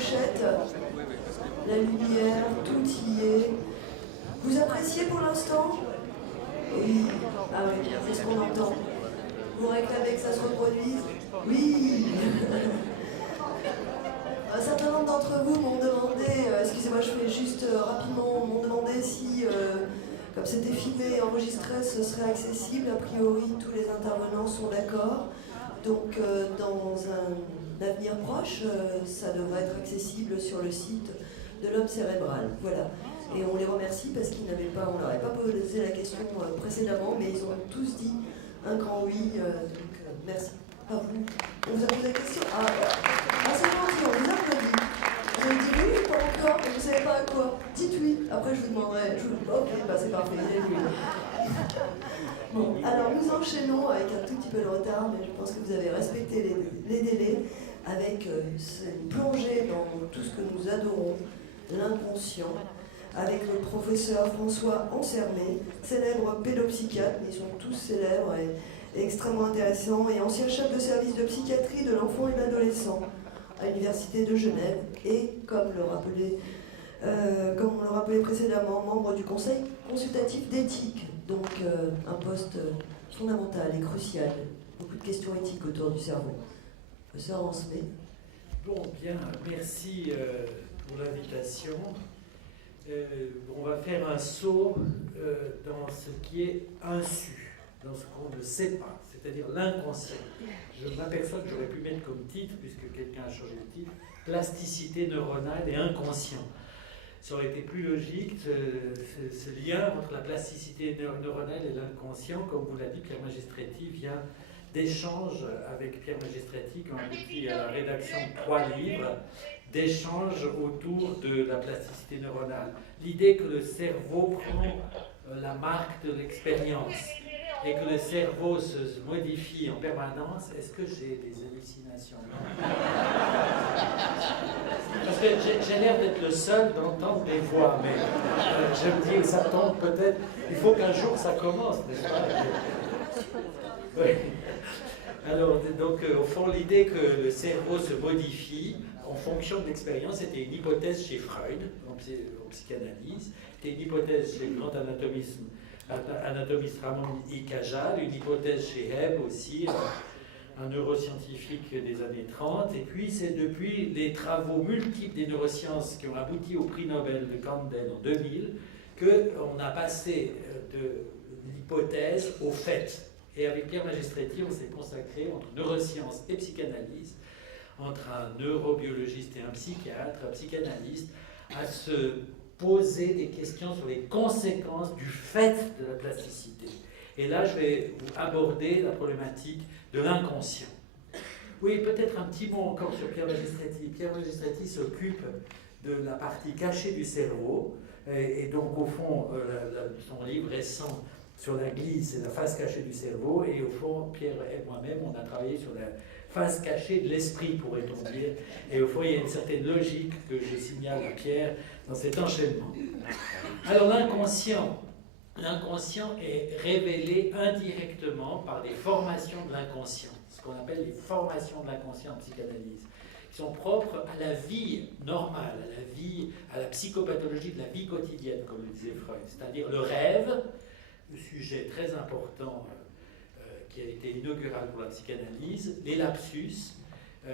pochette, la lumière, tout y est. Vous appréciez pour l'instant? Oui. Ah oui, c'est ce qu'on entend. Vous réclamez que ça se reproduise? Oui. Un certain nombre d'entre vous m'ont demandé, excusez-moi, je fais juste rapidement, m'ont demandé si, comme c'était filmé et enregistré, ce serait accessible. A priori, tous les intervenants sont d'accord. Donc, dans un avenir proche, ça devrait être accessible sur le site de l'homme cérébral. Voilà. Et on les remercie parce qu'ils n'avaient pas, on leur avait pas posé la question précédemment, mais ils ont tous dit un grand oui. Donc, merci. À vous. On vous a posé la question. Ah, c'est gentil, on vous applaudit. Vous avez dit oui, pas encore, mais vous ne savez pas à quoi. Dites oui. Après, je vous demanderai. Ok, bah c'est parfait, il est oui. Bon, alors nous enchaînons avec un tout petit peu de retard, mais je pense que vous avez respecté les délais, avec une plongée dans tout ce que nous adorons, l'inconscient, avec le professeur François Ansermet, célèbre pédopsychiatre, ils sont tous célèbres et extrêmement intéressants, et ancien chef de service de psychiatrie de l'enfant et de l'adolescent à l'Université de Genève, et comme on le rappelait précédemment, membre du Conseil consultatif d'éthique, donc un poste fondamental et crucial. Beaucoup de questions éthiques autour du cerveau. Professeur Ansermet. Bon, bien, merci pour l'invitation. On va faire un saut dans ce qui est insu, dans ce qu'on ne sait pas, c'est-à-dire l'inconscient. Je m'aperçois que j'aurais pu mettre comme titre, puisque quelqu'un a changé le titre, plasticité neuronale et inconscient. Ça aurait été plus logique, ce lien entre la plasticité neuronale et l'inconscient, comme vous l'a dit, Pierre Magistretti vient d'échanges avec Pierre Magistretti, qui ont abouti à la rédaction de 3 livres, d'échanges autour de la plasticité neuronale. L'idée que le cerveau prend la marque de l'expérience et que le cerveau se modifie en permanence. Est-ce que j'ai des hallucinations? Parce que j'ai l'air d'être le seul d'entendre des voix, mais je me dis, ça tombe peut-être, il faut qu'un jour ça commence, n'est-ce pas? Oui. Alors, donc, au fond, l'idée que le cerveau se modifie en fonction de l'expérience, c'était une hypothèse chez Freud, en psychanalyse, c'était une hypothèse chez le grand anatomiste Ramon I. Cajal, une hypothèse chez Hebb aussi, un neuroscientifique des années 30, et puis c'est depuis les travaux multiples des neurosciences qui ont abouti au prix Nobel de Camden en 2000 qu'on a passé de l'hypothèse au fait. Et avec Pierre Magistretti, on s'est consacré entre neurosciences et psychanalyse, entre un neurobiologiste et un psychiatre, un psychanalyste, à se poser des questions sur les conséquences du fait de la plasticité. Et là, je vais aborder la problématique de l'inconscient. Oui, peut-être un petit mot encore sur Pierre Magistretti. Pierre Magistretti s'occupe de la partie cachée du cerveau, et donc au fond, son livre récent sur la glie, c'est la face cachée du cerveau, et au fond, Pierre et moi-même, on a travaillé sur la face cachée de l'esprit, pourrait-on dire, et au fond, il y a une certaine logique que je signale à Pierre dans cet enchaînement. Alors l'inconscient est révélé indirectement par des formations de l'inconscient, ce qu'on appelle les formations de l'inconscient en psychanalyse, qui sont propres à la vie normale, à la psychopathologie de la vie quotidienne, comme le disait Freud, c'est-à-dire le rêve, le sujet très important qui a été inaugural pour la psychanalyse, les lapsus,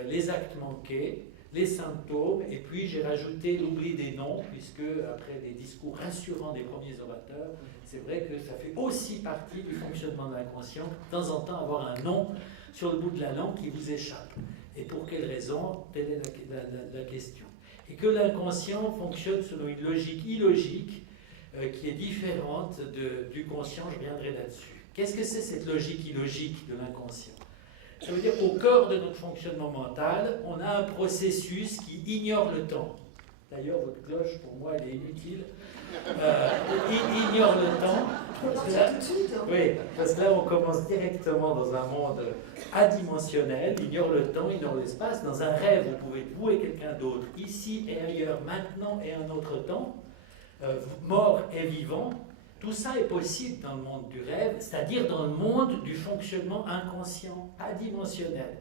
les actes manqués, les symptômes, et puis j'ai rajouté l'oubli des noms, puisque après les discours rassurants des premiers orateurs, c'est vrai que ça fait aussi partie du fonctionnement de l'inconscient, de temps en temps avoir un nom sur le bout de la langue qui vous échappe. Et pour quelle raison? Telle est la question. Et que l'inconscient fonctionne selon une logique illogique, qui est différente du conscient, je reviendrai là-dessus. Qu'est-ce que c'est cette logique illogique de l'inconscient? Ça veut dire qu'au cœur de notre fonctionnement mental, on a un processus qui ignore le temps. D'ailleurs, votre cloche, pour moi, elle est inutile. Il ignore le temps. Oui, parce que là, on commence directement dans un monde adimensionnel, ignore le temps, ignore l'espace. Dans un rêve, vous pouvez vouer quelqu'un d'autre, ici et ailleurs, maintenant et un autre temps. Mort et vivant, tout ça est possible dans le monde du rêve, c'est-à-dire dans le monde du fonctionnement inconscient, adimensionnel.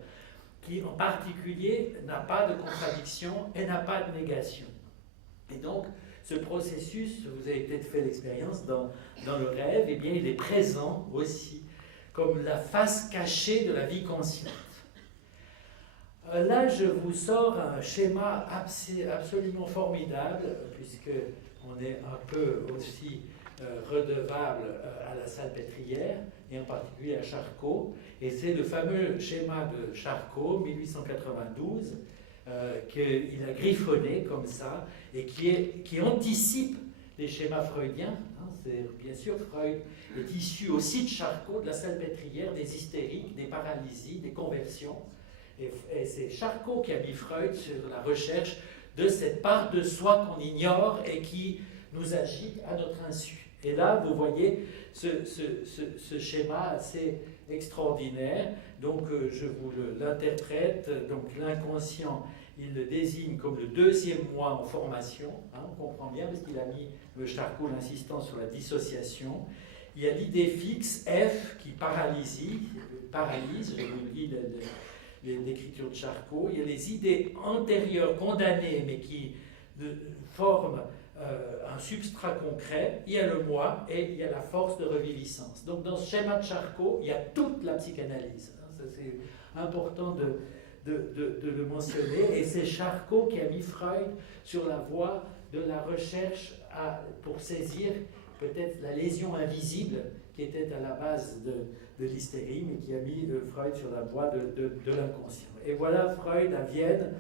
qui en particulier n'a pas de contradiction et n'a pas de négation. Et donc, ce processus, vous avez peut-être fait l'expérience dans le rêve, eh bien, il est présent aussi comme la face cachée de la vie consciente. Là, je vous sors un schéma absolument formidable, puisque on est un peu aussi redevable à la Salpêtrière, et en particulier à Charcot. Et c'est le fameux schéma de Charcot, 1892, qu'il a griffonné comme ça, et qui anticipe les schémas freudiens. Bien sûr, Freud est issu aussi de Charcot, de la Salpêtrière, des hystériques, des paralysies, des conversions. Et c'est Charcot qui a mis Freud sur la recherche de cette part de soi qu'on ignore et qui nous agite à notre insu. Et là, vous voyez ce schéma assez extraordinaire. Donc, je vous l'interprète. Donc, l'inconscient, il le désigne comme le deuxième moi en formation. On comprend bien, parce qu'il a mis le Charcot l'insistance sur la dissociation. Il y a l'idée fixe, F, qui paralyse, je vous lis l'écriture de Charcot. Il y a les idées antérieures condamnées, mais qui forment un substrat concret. Il y a le moi et il y a la force de reviviscence. Donc dans ce schéma de Charcot, il y a toute la psychanalyse. Ça, c'est important de le mentionner. Et c'est Charcot qui a mis Freud sur la voie de la recherche pour saisir peut-être la lésion invisible qui était à la base de l'hystérie, mais qui a mis Freud sur la voie de l'inconscient. Et voilà Freud à Vienne,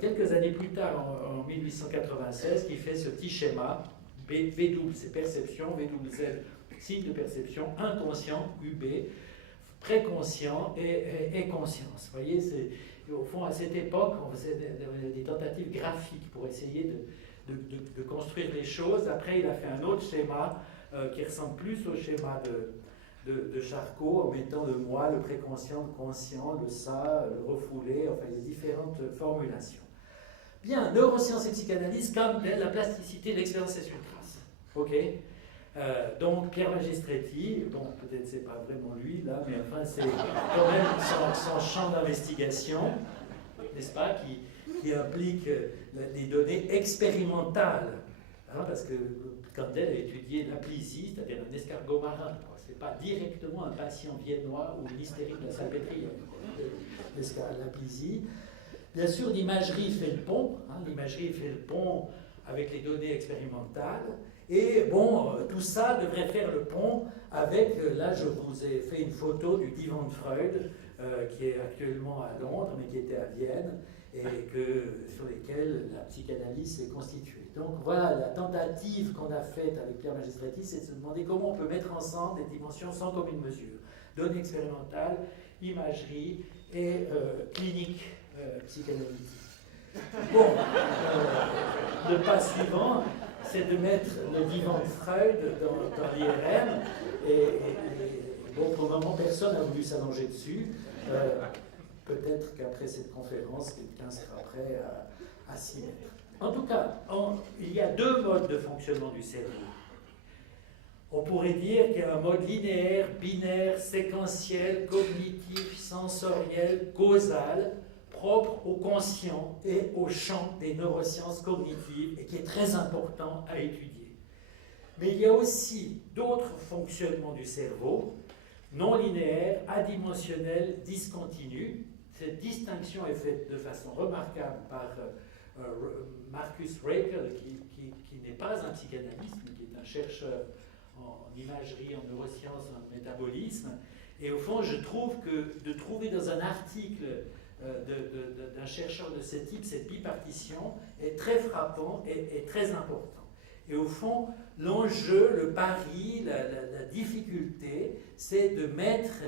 quelques années plus tard, en 1896, qui fait ce petit schéma, V double, c'est perception, V double Z, signe de perception, inconscient, UB, préconscient et conscience. Vous voyez, au fond, à cette époque, on faisait des tentatives graphiques pour essayer de construire les choses. Après, il a fait un autre schéma qui ressemble plus au schéma de Charcot, en mettant le moi, le préconscient, le conscient, le ça, le refoulé, enfin, il y a différentes formulations. Bien, neurosciences et psychanalyse, comme la plasticité, l'expérience et une trace. Ok. Donc, Pierre Magistretti, bon, peut-être c'est pas vraiment lui, là, mais enfin, c'est quand même son champ d'investigation, n'est-ce pas, qui implique des données expérimentales, parce que Kandel a étudié l'aplysie, c'est-à-dire un escargot marin. Ce n'est pas directement un patient viennois ou une hystérique de la Salpêtrière, l'aplysie. Bien sûr, l'imagerie fait le pont, l'imagerie fait le pont avec les données expérimentales. Et bon, tout ça devrait faire le pont avec, là je vous ai fait une photo du divan de Freud, qui est actuellement à Londres, mais qui était à Vienne, et sur lesquels la psychanalyse s'est constituée. Donc voilà, la tentative qu'on a faite avec Pierre Magistretti, c'est de se demander comment on peut mettre ensemble des dimensions sans commune mesure. Données expérimentales, imagerie et clinique psychanalytique. Bon, le pas suivant, c'est de mettre le divan de Freud dans l'IRM, et bon, pour le moment, personne n'a voulu s'allonger dessus. Peut-être qu'après cette conférence, quelqu'un sera prêt à s'y mettre. En tout cas, il y a deux modes de fonctionnement du cerveau. On pourrait dire qu'il y a un mode linéaire, binaire, séquentiel, cognitif, sensoriel, causal, propre au conscient et au champ des neurosciences cognitives et qui est très important à étudier. Mais il y a aussi d'autres fonctionnements du cerveau, non linéaires, adimensionnels, discontinus. Cette distinction est faite de façon remarquable par Marcus Raichle, qui n'est pas un psychanalyste, mais qui est un chercheur en imagerie, en neurosciences, en métabolisme. Et au fond, je trouve que de trouver dans un article d'un chercheur de ce type cette bipartition est très frappant et très important. Et au fond, l'enjeu, le pari, la difficulté, c'est de mettre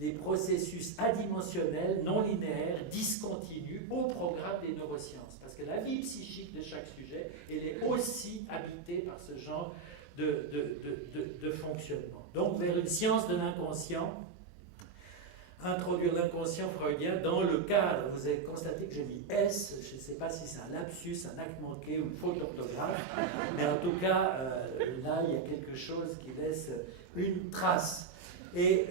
les processus adimensionnels, non linéaires, discontinus au programme des neurosciences. Parce que la vie psychique de chaque sujet, elle est aussi habitée par ce genre de fonctionnement. Donc, vers une science de l'inconscient, introduire l'inconscient freudien dans le cadre, vous avez constaté que j'ai mis S, je ne sais pas si c'est un lapsus, un acte manqué ou une faute d'orthographe, mais en tout cas, là, il y a quelque chose qui laisse une trace. Et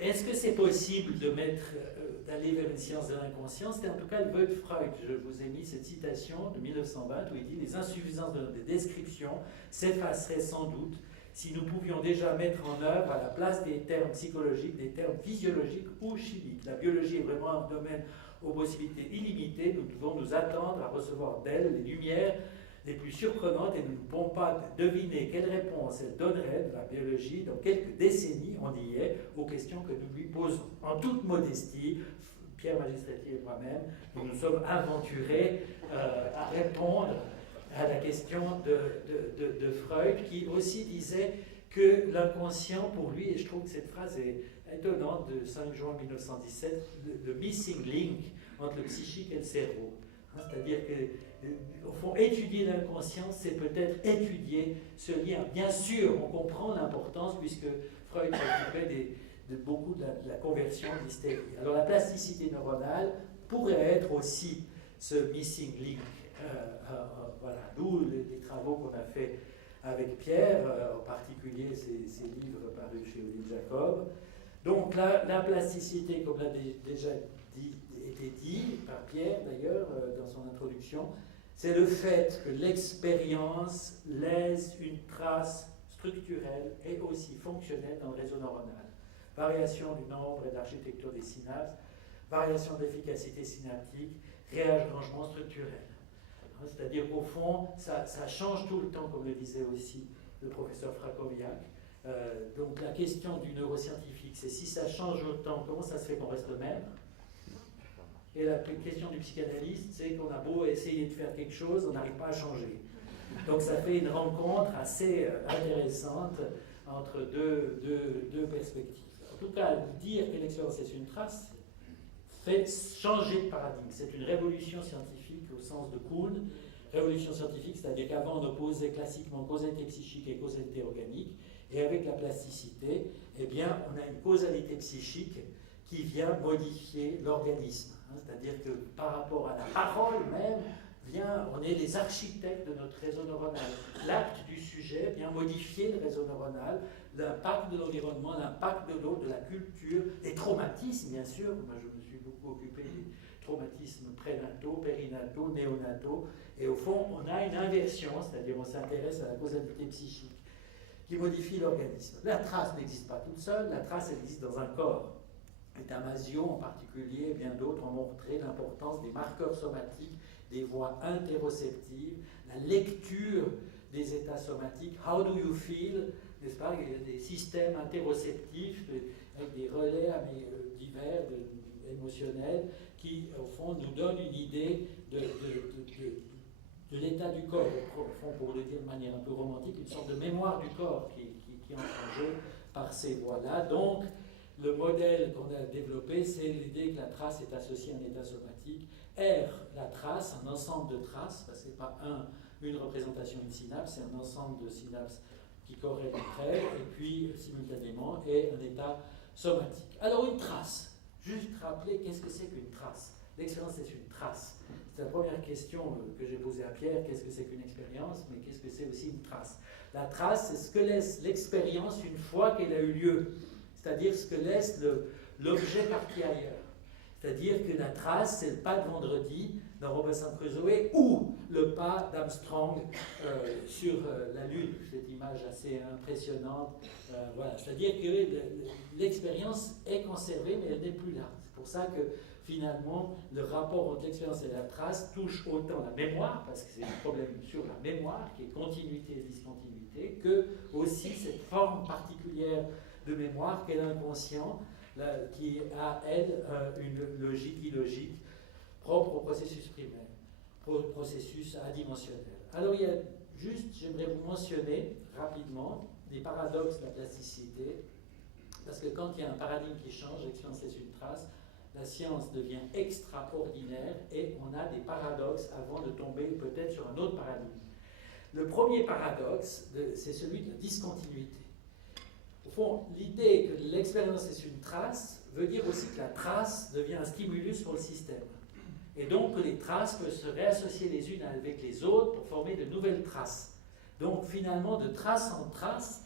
est-ce que c'est possible d'aller vers une science de l'inconscient? C'était en tout cas le vœu de Freud. Je vous ai mis cette citation de 1920 où il dit « Les insuffisances de des descriptions s'effaceraient sans doute si nous pouvions déjà mettre en œuvre à la place des termes psychologiques, des termes physiologiques ou chimiques. La biologie est vraiment un domaine aux possibilités illimitées. Nous devons nous attendre à recevoir d'elle les lumières les plus surprenantes et nous ne pouvons pas deviner quelle réponse elle donnerait de la biologie dans quelques décennies, on y est, aux questions que nous lui posons. En toute modestie, Pierre Magistretti et moi-même, nous nous sommes aventurés à répondre à la question de Freud, qui aussi disait que l'inconscient, pour lui, et je trouve que cette phrase est étonnante, de 5 juin 1917, le missing link entre le psychique et le cerveau. C'est-à-dire que, au fond, étudier l'inconscient, c'est peut-être étudier ce lien. Bien sûr, on comprend l'importance, puisque Freud s'occupait beaucoup de la conversion d'hystérie. Alors la plasticité neuronale pourrait être aussi ce missing link. Voilà, d'où les travaux qu'on a fait avec Pierre, en particulier ces livres parus chez Odile Jacob. Donc la plasticité, comme l'a déjà été dit par Pierre d'ailleurs dans son introduction, c'est le fait que l'expérience laisse une trace structurelle et aussi fonctionnelle dans le réseau neuronal. Variation du nombre et de l'architecture des synapses, variation d'efficacité synaptique, réarrangement structurel. C'est-à-dire qu'au fond, ça change tout le temps, comme le disait aussi le professeur Frakowiak. Donc la question du neuroscientifique, c'est si ça change autant, comment ça se fait qu'on reste le même? Et la question du psychanalyste, c'est qu'on a beau essayer de faire quelque chose, on n'arrive pas à changer. Donc ça fait une rencontre assez intéressante entre deux perspectives. En tout cas, dire que l'expérience est une trace fait changer de paradigme. C'est une révolution scientifique au sens de Kuhn. Révolution scientifique, c'est-à-dire qu'avant on opposait classiquement causalité psychique et causalité organique, et avec la plasticité, eh bien, on a une causalité psychique qui vient modifier l'organisme. C'est-à-dire que par rapport à la parole même, on est les architectes de notre réseau neuronal. L'acte du sujet vient modifier le réseau neuronal, l'impact de l'environnement, l'impact de l'autre, de la culture, les traumatismes, bien sûr. Moi, je me suis beaucoup occupé des traumatismes prénataux, périnataux, néonataux. Et au fond, on a une inversion, c'est-à-dire on s'intéresse à la causalité psychique qui modifie l'organisme. La trace n'existe pas toute seule, la trace elle existe dans un corps. Et Damasio en particulier et bien d'autres ont montré l'importance des marqueurs somatiques, des voies interoceptives, la lecture des états somatiques. How do you feel? N'est-ce pas? Il y a des systèmes interoceptifs avec des relais divers, émotionnels, qui au fond nous donnent une idée de l'état du corps. Au fond, pour le dire de manière un peu romantique, une sorte de mémoire du corps qui entre en jeu par ces voies-là. Donc, le modèle qu'on a développé, c'est l'idée que la trace est associée à un état somatique. R, la trace, un ensemble de traces, parce que ce n'est pas une représentation, une synapse, c'est un ensemble de synapses qui corrèlent entre elles, et puis simultanément, et un état somatique. Alors une trace, juste rappeler qu'est-ce que c'est qu'une trace. L'expérience est une trace. C'est la première question que j'ai posée à Pierre, qu'est-ce que c'est qu'une expérience, mais qu'est-ce que c'est aussi une trace? La trace, c'est ce que laisse l'expérience une fois qu'elle a eu lieu. C'est-à-dire ce que laisse l'objet parti ailleurs. C'est-à-dire que la trace, c'est le pas de vendredi dans Robinson Crusoe ou le pas d'Armstrong sur la Lune. Cette image assez impressionnante. Voilà. C'est-à-dire que l'expérience est conservée, mais elle n'est plus là. C'est pour ça que finalement, le rapport entre l'expérience et la trace touche autant la mémoire, parce que c'est un problème sur la mémoire, qui est continuité et discontinuité, que aussi cette forme particulière de mémoire qu'est l'inconscient, qui a, elle, une logique illogique propre au processus primaire, au processus adimensionnel. Alors, il y a juste, j'aimerais vous mentionner rapidement les paradoxes de la plasticité, parce que quand il y a un paradigme qui change, l'expérience laisse une trace, la science devient extraordinaire et on a des paradoxes avant de tomber peut-être sur un autre paradigme. Le premier paradoxe, c'est celui de la discontinuité. Au fond, l'idée que l'expérience est une trace veut dire aussi que la trace devient un stimulus pour le système. Et donc que les traces peuvent se réassocier les unes avec les autres pour former de nouvelles traces. Donc finalement, de trace en trace,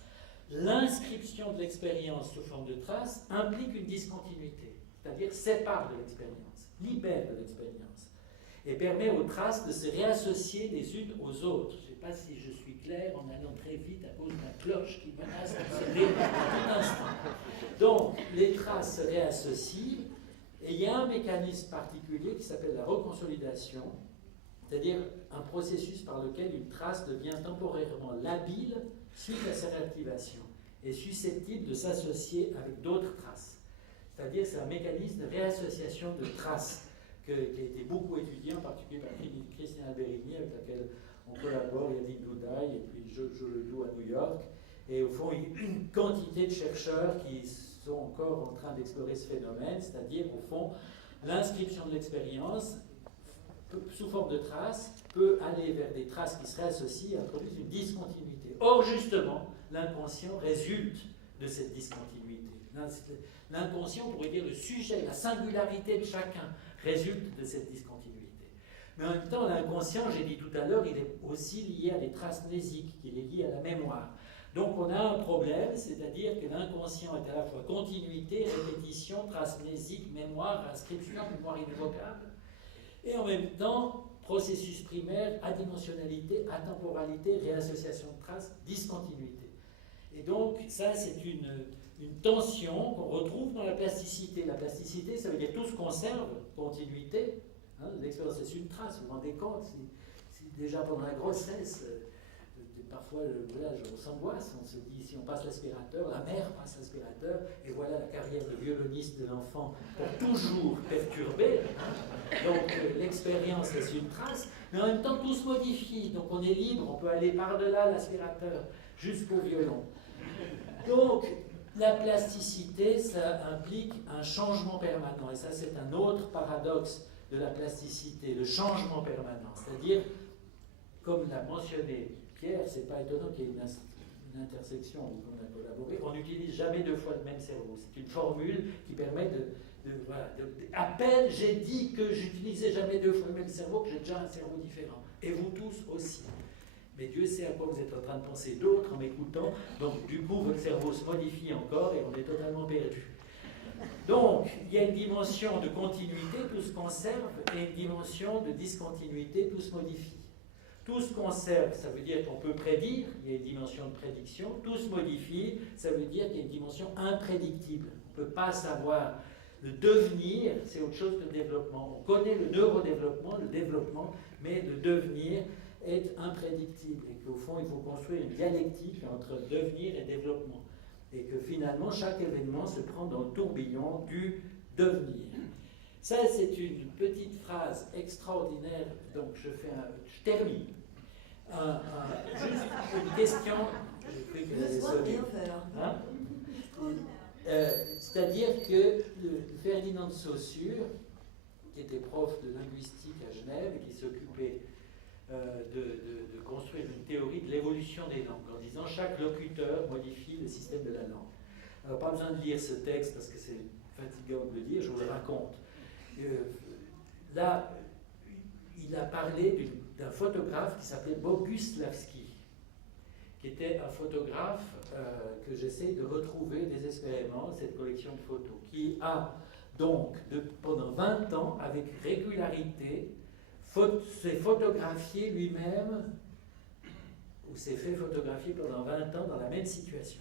L'inscription de l'expérience sous forme de trace implique une discontinuité, c'est-à-dire sépare de l'expérience, libère de l'expérience, et permet aux traces de se réassocier les unes aux autres. Je ne sais pas si je suis clair en allant très vite à cause d'une cloche qui menace de sonner à tout instant. Donc, les traces se réassocient, et il y a un mécanisme particulier qui s'appelle la reconsolidation, c'est-à-dire un processus par lequel une trace devient temporairement labile suite à sa réactivation et susceptible de s'associer avec d'autres traces. C'est-à-dire c'est un mécanisme de réassociation de traces qui a été beaucoup étudié, en particulier par Christine Alberini, avec laquelle on collabore, Yannick Doudaille, et puis Joe Ledoux à New York. Et au fond, il y a une quantité de chercheurs qui sont encore en train d'explorer ce phénomène, c'est-à-dire, au fond, l'inscription de l'expérience sous forme de traces peut aller vers des traces qui se réassocient et introduisent une discontinuité. Or, justement, l'inconscient résulte de cette discontinuité. L'inconscient, on pourrait dire le sujet, la singularité de chacun, résulte de cette discontinuité. Mais en même temps, l'inconscient, j'ai dit tout à l'heure, il est aussi lié à des traces mnésiques, il est lié à la mémoire. Donc on a un problème, c'est-à-dire que l'inconscient est à la fois continuité, répétition, trace mnésique, mémoire, inscription, mémoire inévocable, et en même temps, processus primaire, adimensionnalité, atemporalité, réassociation de traces, discontinuité. Et donc, ça, c'est une tension qu'on retrouve dans la plasticité. La plasticité, ça veut dire tout se conserve, continuité. Hein, l'expérience, c'est une trace, vous vous rendez compte, si déjà pendant la grossesse, parfois, voilà, on s'angoisse, on se dit, si on passe l'aspirateur, la mère passe l'aspirateur, et voilà la carrière de violoniste de l'enfant pour toujours perturbée. Donc, l'expérience laisse une trace, mais en même temps, tout se modifie. Donc, on est libre, on peut aller par-delà l'aspirateur jusqu'au violon. Donc, la plasticité, ça implique un changement permanent, et ça, c'est un autre paradoxe de la plasticité, le changement permanent. C'est-à-dire, comme l'a mentionné Pierre, c'est pas étonnant qu'il y ait une intersection où on a collaboré. On n'utilise jamais deux fois le même cerveau. C'est une formule qui permet voilà, à peine j'ai dit que j'utilisais jamais deux fois le même cerveau, que j'ai déjà un cerveau différent. Et vous tous aussi. Mais Dieu sait à quoi vous êtes en train de penser d'autres en m'écoutant. Donc du coup, votre cerveau se modifie encore et on est totalement perdu. Donc, il y a une dimension de continuité, tout se conserve, et une dimension de discontinuité, tout se modifie. Tout se conserve, ça veut dire qu'on peut prédire, il y a une dimension de prédiction. Tout se modifie, ça veut dire qu'il y a une dimension imprédictible. On ne peut pas savoir. Le devenir, c'est autre chose que le développement. On connaît le neurodéveloppement, le développement, mais le devenir est imprédictible. Et qu'au fond, il faut construire une dialectique entre devenir et développement. Et que finalement, chaque événement se prend dans le tourbillon du devenir. Ça, c'est une petite phrase extraordinaire. Donc, je termine. Juste une question. Je dois bien faire. Hein? C'est-à-dire que Ferdinand de Saussure, qui était prof de linguistique à Genève et qui s'occupait de construire une théorie de l'évolution des langues, en disant chaque locuteur modifie le système de la langue. Alors, pas besoin de lire ce texte parce que c'est fatigant de le lire, je vous le raconte. Là, il a parlé d'un photographe qui s'appelait Boguslavski, qui était un photographe que j'essaie de retrouver désespérément, cette collection de photos, qui a donc, pendant 20 ans, avec régularité, s'est photographié lui-même, ou s'est fait photographier pendant 20 ans dans la même situation.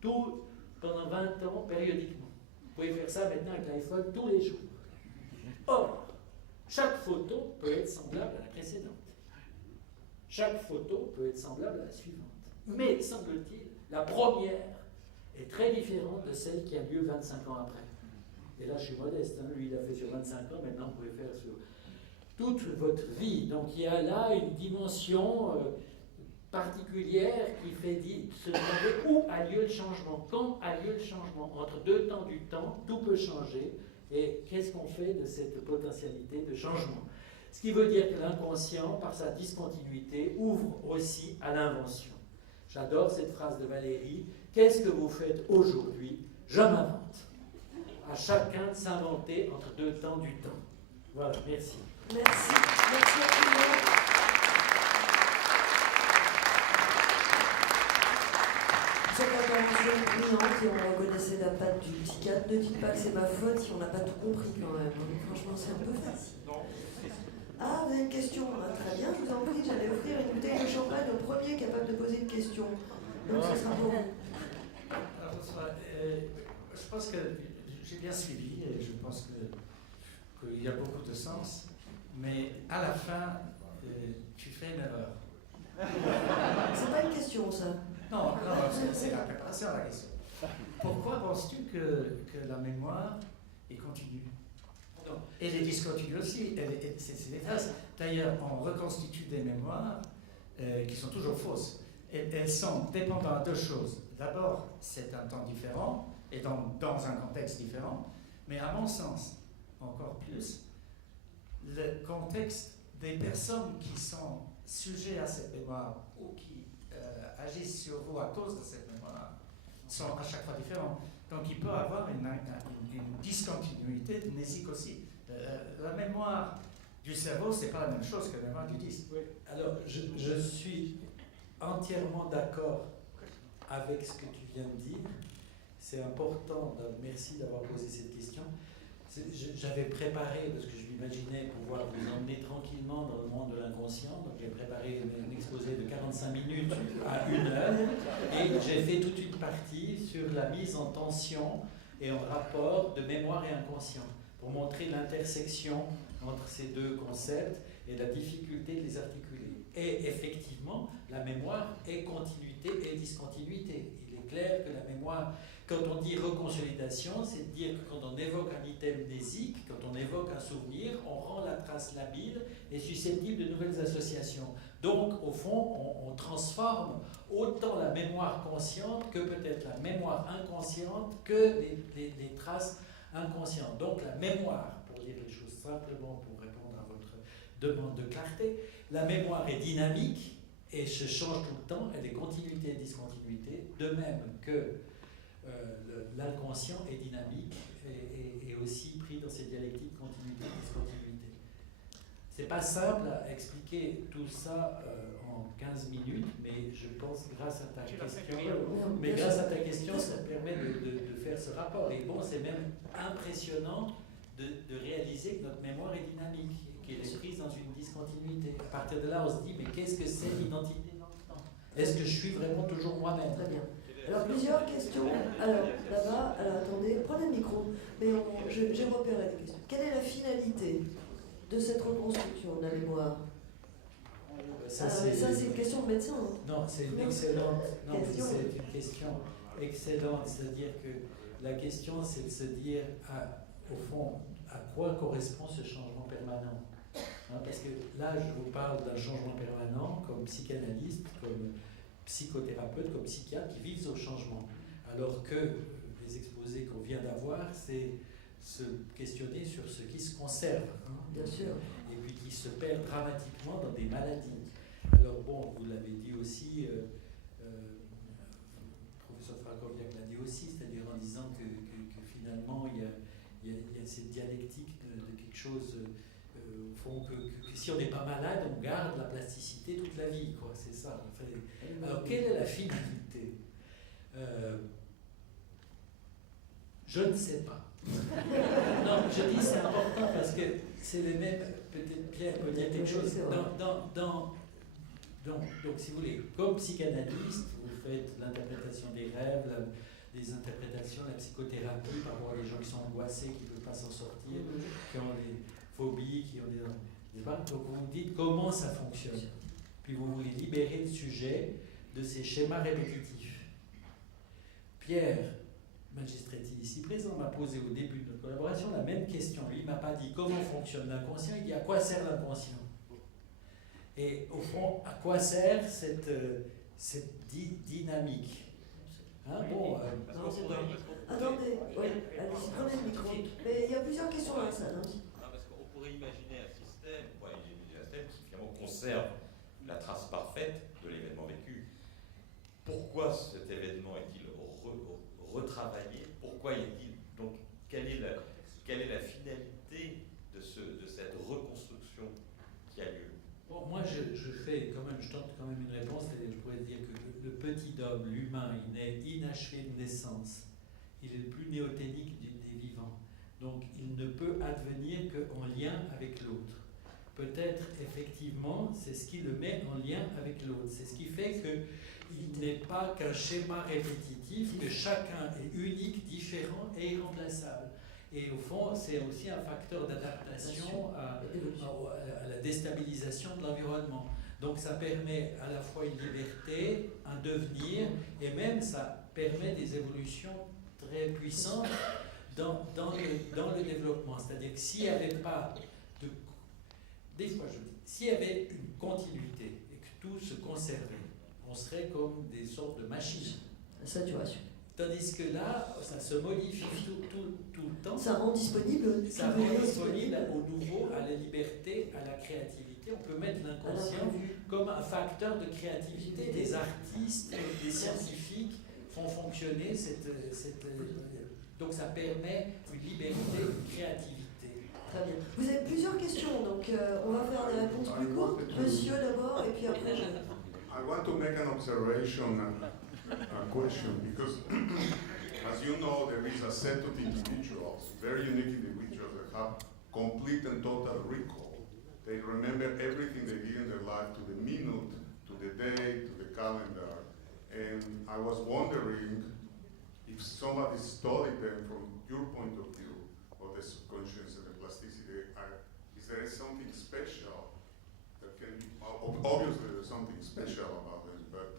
Tout, pendant 20 ans, périodiquement. Vous pouvez faire ça maintenant avec l'iPhone tous les jours. Or, chaque photo peut être semblable à la précédente. Chaque photo peut être semblable à la suivante. Mais, semble-t-il, la première est très différente de celle qui a lieu 25 ans après. Et là, je suis modeste, hein, lui, il a fait sur 25 ans, maintenant, vous pouvez faire sur toute votre vie. Donc, il y a là une dimension particulière qui fait se demander où a lieu le changement, quand a lieu le changement. Entre deux temps du temps, tout peut changer. Et qu'est-ce qu'on fait de cette potentialité de changement? Ce qui veut dire que l'inconscient, par sa discontinuité, ouvre aussi à l'invention. J'adore cette phrase de Valérie. Qu'est-ce que vous faites aujourd'hui? Je m'invente. À chacun de s'inventer entre deux temps du temps. Voilà, merci. Merci. Merci à tout le monde. Cette intervention brillante et on reconnaissait la patte du psychiatre. Ne dites pas que c'est ma faute si on n'a pas tout compris quand même. Franchement, c'est un peu facile. Ah, vous avez une question? Très bien, je vous en prie, j'allais offrir une bouteille de champagne au premier capable de poser une question. Donc ce sera pour vous. Alors, je pense que j'ai bien suivi et je pense qu'il y a beaucoup de sens, mais à la fin, tu fais une erreur. C'est pas une question, ça. Non, c'est la préparation à la question. Pourquoi penses-tu que la mémoire est continue? Elle est discontinue aussi. C'est des traces. D'ailleurs, on reconstitue des mémoires qui sont toujours fausses. Elles sont dépendantes de deux choses. D'abord, c'est un temps différent et dans un contexte différent. Mais à mon sens, encore plus, le contexte des personnes qui sont sujets à cette mémoire ou qui agissent sur vous à cause de cette mémoire sont à chaque fois différents. Donc il peut y avoir une discontinuité mnésique aussi. La mémoire du cerveau, c'est pas la même chose que la mémoire du disque. Oui. Alors, je suis entièrement d'accord avec ce que tu viens de dire. C'est important, merci d'avoir posé cette question. J'avais préparé, parce que je m'imaginais pouvoir vous emmener tranquillement dans le monde de l'inconscient, donc j'ai préparé un exposé de 45 minutes à 1 heure, et j'ai fait toute une partie sur la mise en tension et en rapport de mémoire et inconscient, pour montrer l'intersection entre ces deux concepts et la difficulté de les articuler. Et effectivement, la mémoire est continuité et discontinuité. Il est clair que la mémoire, quand on dit reconsolidation, c'est de dire que quand on évoque un item mnésique, quand on évoque un souvenir, on rend la trace labile et susceptible de nouvelles associations. Donc, au fond, on transforme autant la mémoire consciente que peut-être la mémoire inconsciente que les traces inconscientes. Donc, la mémoire, pour dire les choses simplement, pour répondre à votre demande de clarté, la mémoire est dynamique et se change tout le temps, elle est continuité et discontinuité, de même que l'inconscient est dynamique et aussi pris dans cette dialectique continuité-discontinuité. C'est pas simple à expliquer tout ça en 15 minutes, mais je pense grâce à ta question, ça permet de faire ce rapport. Et bon, c'est même impressionnant de réaliser que notre mémoire est dynamique, qu'elle est prise dans une discontinuité. À partir de là, on se dit, mais qu'est-ce que c'est l'identité dans le temps? Est-ce que je suis vraiment toujours moi-même? Très bien. Alors, plusieurs questions. Alors, là-bas, attendez, prenez le micro. Mais j'ai repéré des questions. Quelle est la finalité de cette reconstruction de la mémoire? Ça, c'est une question de médecin. Hein. Non, c'est une excellente question excellente. C'est-à-dire que la question, c'est de se dire, au fond, à quoi correspond ce changement permanent? Parce que là, je vous parle d'un changement permanent comme psychanalyste, comme psychothérapeute, comme psychiatre qui vise au changement. Alors que les exposés qu'on vient d'avoir, c'est se questionner sur ce qui se conserve. Bien sûr. Et puis qui se perd dramatiquement dans des maladies. Alors bon, vous l'avez dit aussi, professeur Frakowiak l'a dit aussi, c'est-à-dire en disant que finalement il y a cette dialectique de quelque chose, au fond, que si on n'est pas malade, on garde la plasticité toute la vie, quoi, c'est ça. Enfin, alors quelle est la finalité? Je ne sais pas. Non, je dis c'est important parce que c'est les mêmes, peut-être Pierre peut dire quelque chose. Donc, si vous voulez, comme psychanalyste, vous faites l'interprétation des rêves, des interprétations, la psychothérapie par rapport à des gens qui sont angoissés, qui ne peuvent pas s'en sortir, qui ont des phobies, qui ont des... Donc vous vous dites comment ça fonctionne. Puis vous voulez libérer le sujet de ces schémas répétitifs. Pierre Magistretti, ici présent, m'a posé au début de notre collaboration la même question. Lui, il ne m'a pas dit comment fonctionne l'inconscient, il dit à quoi sert l'inconscient. Et au fond, à quoi sert cette dynamique? Attendez, oui, allez-y, prenez le micro. Mais il y a plusieurs questions dans la salle. Hein. Parce qu'on pourrait imaginer un système qui finalement conserve la trace parfaite de l'événement vécu. Pourquoi cet événement est-il retravaillé? Pourquoi est-il donc quelle est la finalité de cette reconstruction qui a lieu? Bon, moi je tente quand même une réponse, c'est-à-dire je pourrais dire que le petit homme, l'humain, il naît inachevé de naissance. Il est le plus néothénique des vivants. Donc il ne peut advenir qu'en lien avec l'autre. Peut-être effectivement, c'est ce qui le met en lien avec l'autre. C'est ce qui fait qu'il n'est pas qu'un schéma répétitif, que chacun est unique, différent et irremplaçable. Et au fond, c'est aussi un facteur d'adaptation à la déstabilisation de l'environnement. Donc ça permet à la fois une liberté, un devenir, et même ça permet des évolutions très puissantes dans le développement. C'est-à-dire que s'il n'y avait pas de... Des fois, je dis, s'il y avait une continuité et que tout se conservait, on serait comme des sortes de machines. Saturation. Tandis que là, ça se modifie tout le temps. Ça rend disponible. Ça rend disponible au nouveau, à la liberté, à la créativité. On peut mettre l'inconscient comme un facteur de créativité. Des artistes, des scientifiques font fonctionner donc ça permet une liberté, une créativité. Très bien. Vous avez plusieurs questions, donc on va faire des réponses plus courtes. Monsieur d'abord, et puis après je... I want to make an observation and a question, because as you know, there is a set of individuals, very unique individuals that have complete and total recall. They remember everything they did in their life to the minute, to the day, to the calendar. And I was wondering if somebody studied them from your point of view, of the subconscious and the plasticity, is there something special that can be, obviously there's something special about them, but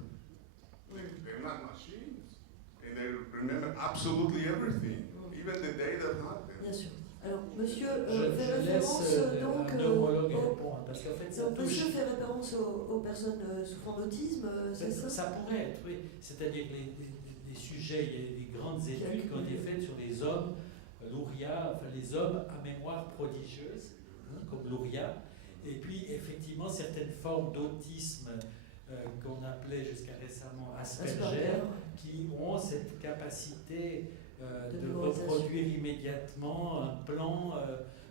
they're not machines. And they remember absolutely everything, even the day that happened. Bien sûr. Alors, monsieur je fait référence laisse donc un neurologue répondre, parce qu'en fait, ça donc touche... monsieur fait référence aux personnes souffrant d'autisme, c'est ça? Ça pourrait être, oui. C'est-à-dire que les sujets, il y a des grandes études qui ont été faites sur les hommes, Luria, enfin les hommes à mémoire prodigieuse, comme Luria, et puis effectivement certaines formes d'autisme qu'on appelait jusqu'à récemment Asperger, qui ont cette capacité de reproduire immédiatement un plan,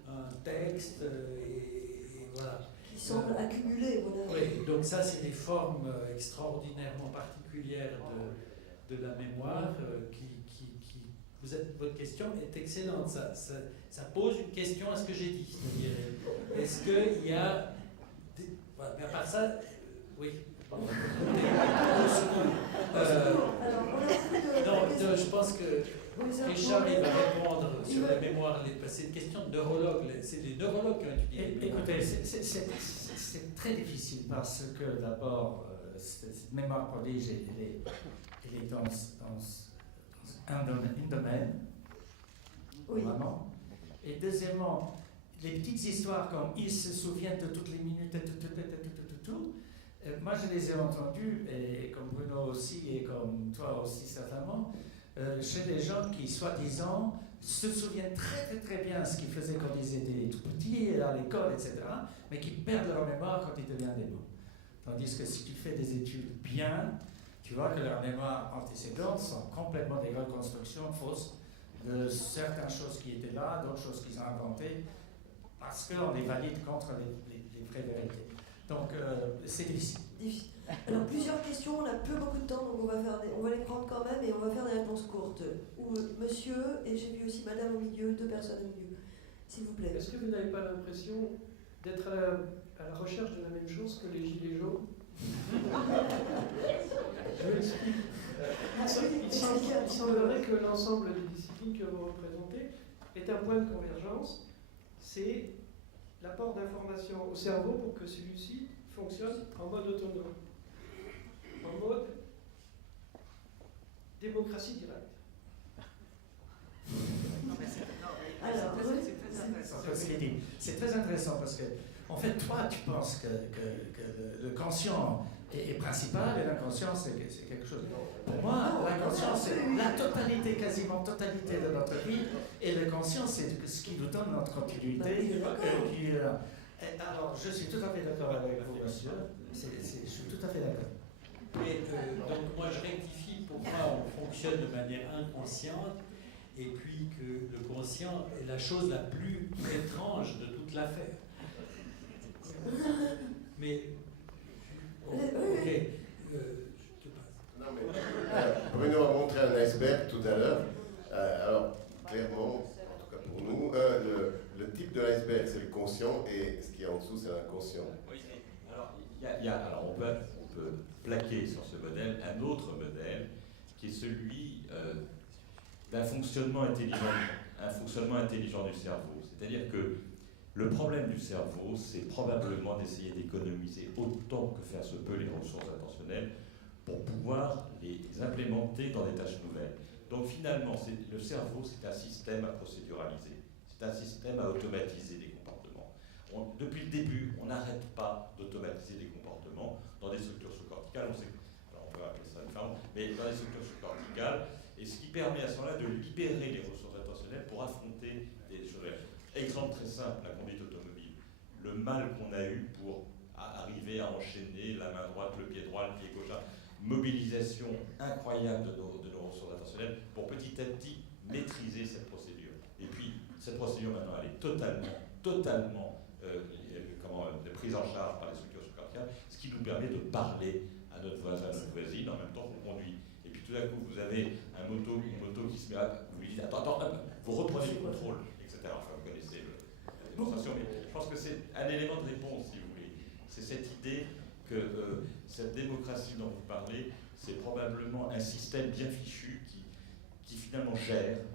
un texte, et voilà. Qui semble accumuler, voilà. Oui, donc ça c'est des formes extraordinairement particulières de la mémoire votre question est excellente, ça pose une question à ce que j'ai dit, c'est-à-dire est-ce qu'il y a voilà, mais à part ça, oui. Non, je pense que Richard il va répondre sur la mémoire, c'est une question de neurologue, c'est les neurologues qui ont étudié. Écoutez, c'est très difficile parce que d'abord, cette mémoire prodige, elle est dans un domaine, oui. Vraiment. Et deuxièmement, les petites histoires comme ils se souviennent de toutes les minutes, tout. Moi, je les ai entendues, et comme Bruno aussi, et comme toi aussi certainement, chez des gens qui, soi-disant, se souviennent très très très bien ce qu'ils faisaient quand ils étaient tout petits, à l'école, etc., mais qui perdent leur mémoire quand ils deviennent des mots. Tandis que si tu fais des études bien, tu vois que leurs mémoires antécédentes sont complètement des reconstructions fausses de certaines choses qui étaient là, d'autres choses qu'ils ont inventées, parce qu'on les valide contre les vraies vérités. Donc, c'est difficile. Alors, plusieurs questions, on n'a plus beaucoup de temps, donc on va les prendre quand même et on va faire des réponses courtes. Ou monsieur, et j'ai vu aussi madame au milieu, deux personnes au milieu. S'il vous plaît. Est-ce que vous n'avez pas l'impression d'être à la recherche de la même chose que les gilets jaunes? Je m'explique. Il semblerait que l'ensemble des disciplines que vous représentez est un point de convergence. C'est l'apport d'informations au cerveau pour que celui-ci fonctionne en mode autonome, en mode démocratie directe. C'est très intéressant parce que, en fait, toi, tu penses que le conscient est principal et l'inconscient, c'est quelque chose. Pour moi, l'inconscient, c'est la totalité, quasiment totalité de notre vie, et le conscient, c'est ce qui nous donne notre continuité. Alors, je suis tout à fait d'accord avec vous, monsieur. Je suis tout à fait d'accord. Et donc, moi, je rectifie pourquoi on fonctionne de manière inconsciente, et puis que le conscient est la chose la plus étrange de toute l'affaire. Mais, ok, je te passe. Now Non, mais, Bruno a montré un iceberg tout à l'heure. Alors, clairement, en tout cas pour nous, le type de l'iceberg, c'est le conscient, et ce qui est en dessous, c'est l'inconscient. Oui, alors on peut plaquer sur ce modèle un autre modèle qui est celui d'un fonctionnement intelligent du cerveau. C'est-à-dire que le problème du cerveau, c'est probablement d'essayer d'économiser autant que faire se peut les ressources attentionnelles pour pouvoir les implémenter dans des tâches nouvelles. Donc finalement, le cerveau, c'est un système à procéduraliser, c'est un système à automatiser des comportements. Depuis le début, on n'arrête pas d'automatiser des comportements dans des structures sous-corticales. Alors on peut appeler ça différemment, mais dans des structures sous-corticales, et ce qui permet à ce moment-là de libérer les ressources attentionnelles pour affronter des choses. Exemple très simple, la conduite automobile. Le mal qu'on a eu pour arriver à enchaîner la main droite, le pied droit, le pied gauche, mobilisation incroyable de nos ressources attentionnelles pour petit à petit maîtriser cette procédure. Et puis, cette procédure maintenant, elle est totalement prise en charge par les structures sous-corticales, ce qui nous permet de parler à notre voisin, à notre voisine, en même temps qu'on conduit. Et puis tout d'un coup, vous avez une moto qui se met à... Vous lui dites, attends, vous reprenez le contrôle, etc. Enfin, vous connaissez la démonstration, mais je pense que c'est un élément de réponse, si vous voulez. C'est cette idée que cette démocratie dont vous parlez, c'est probablement un système bien fichu qui finalement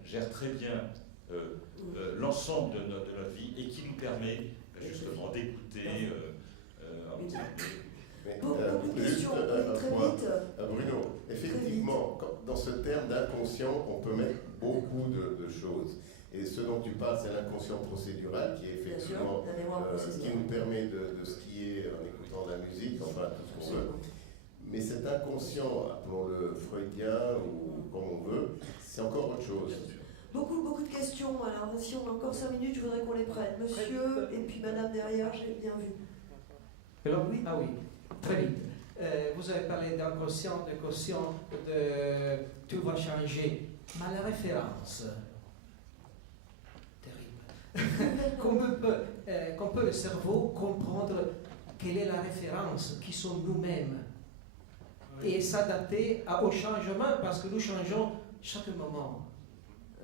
gère très bien l'ensemble de notre vie et qui nous permet justement d'écouter. Juste un point, Bruno, effectivement, dans ce terme d'inconscient, on peut mettre beaucoup de choses. Et ce dont tu parles, c'est l'inconscient procédural, qui est effectivement ce qui nous permet de skier en écoutant de la musique, enfin tout ce qu'on veut. Mais cet inconscient, appelons-le freudien ou comme on veut, c'est encore autre chose. Beaucoup de questions. Alors, si on a encore 5 minutes, je voudrais qu'on les prenne. Monsieur et puis madame derrière, j'ai bien vu. Alors, oui. Ah oui, très vite. Vous avez parlé d'inconscient, de conscient, de tout va changer. Mais la référence, terrible. Qu'on peut le cerveau comprendre quelle est la référence, qui sommes nous-mêmes, et s'adapter au changement, parce que nous changeons chaque moment.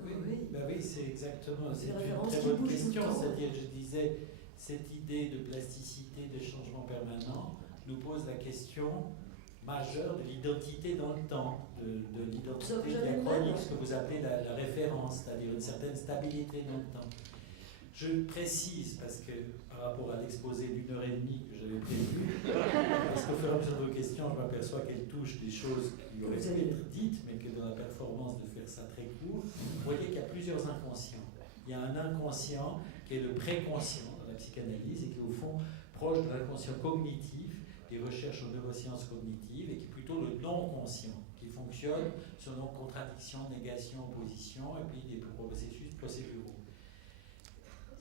Oui, c'est exactement. C'est une références très qui bonne bougent question. tout le temps. C'est-à-dire, je disais, cette idée de plasticité, de changement permanent, nous pose la question majeure de l'identité dans le temps, de l'identité diachronique, ce que vous appelez la référence, c'est-à-dire une certaine stabilité dans le temps. Je précise, parce que par rapport à l'exposé d'1h30 que j'avais prévu, parce qu'au fur et à mesure de vos questions, je m'aperçois qu'elles touchent des choses qui auraient pu être dites, mais que dans la performance de faire ça très court, vous voyez qu'il y a plusieurs inconscients. Il y a un inconscient qui est le préconscient dans la psychanalyse et qui est au fond proche de l'inconscient cognitif, des recherches en neurosciences cognitives, et qui est plutôt le non-conscient, qui fonctionne sur nos contradictions, négations, oppositions, et puis des processus procéduraux.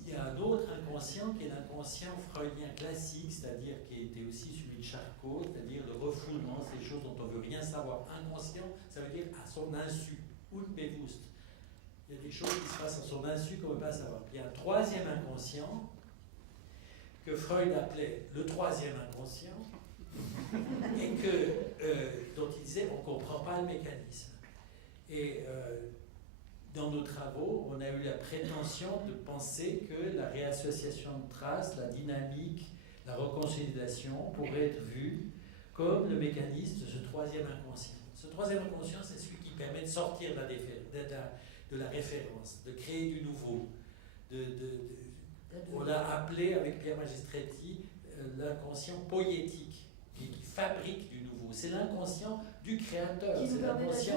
Il y a un autre inconscient qui est l'inconscient freudien classique, c'est-à-dire qui était aussi celui de Charcot, c'est-à-dire le refoulement, ces choses dont on ne veut rien savoir. Inconscient, ça veut dire à son insu, unbewusst. Il y a des choses qui se passent à son insu qu'on ne veut pas savoir. Puis il y a un troisième inconscient que Freud appelait le troisième inconscient et dont il disait on ne comprend pas le mécanisme. Et dans nos travaux, on a eu la prétention de penser que la réassociation de traces, la dynamique, la reconsolidation pourrait être vue comme le mécanisme de ce troisième inconscient. Ce troisième inconscient, c'est celui qui permet de sortir de la référence, de créer du nouveau. On l'a appelé avec Pierre Magistretti l'inconscient poétique, qui fabrique du nouveau. C'est l'inconscient du créateur. Qui nous permet d'agir.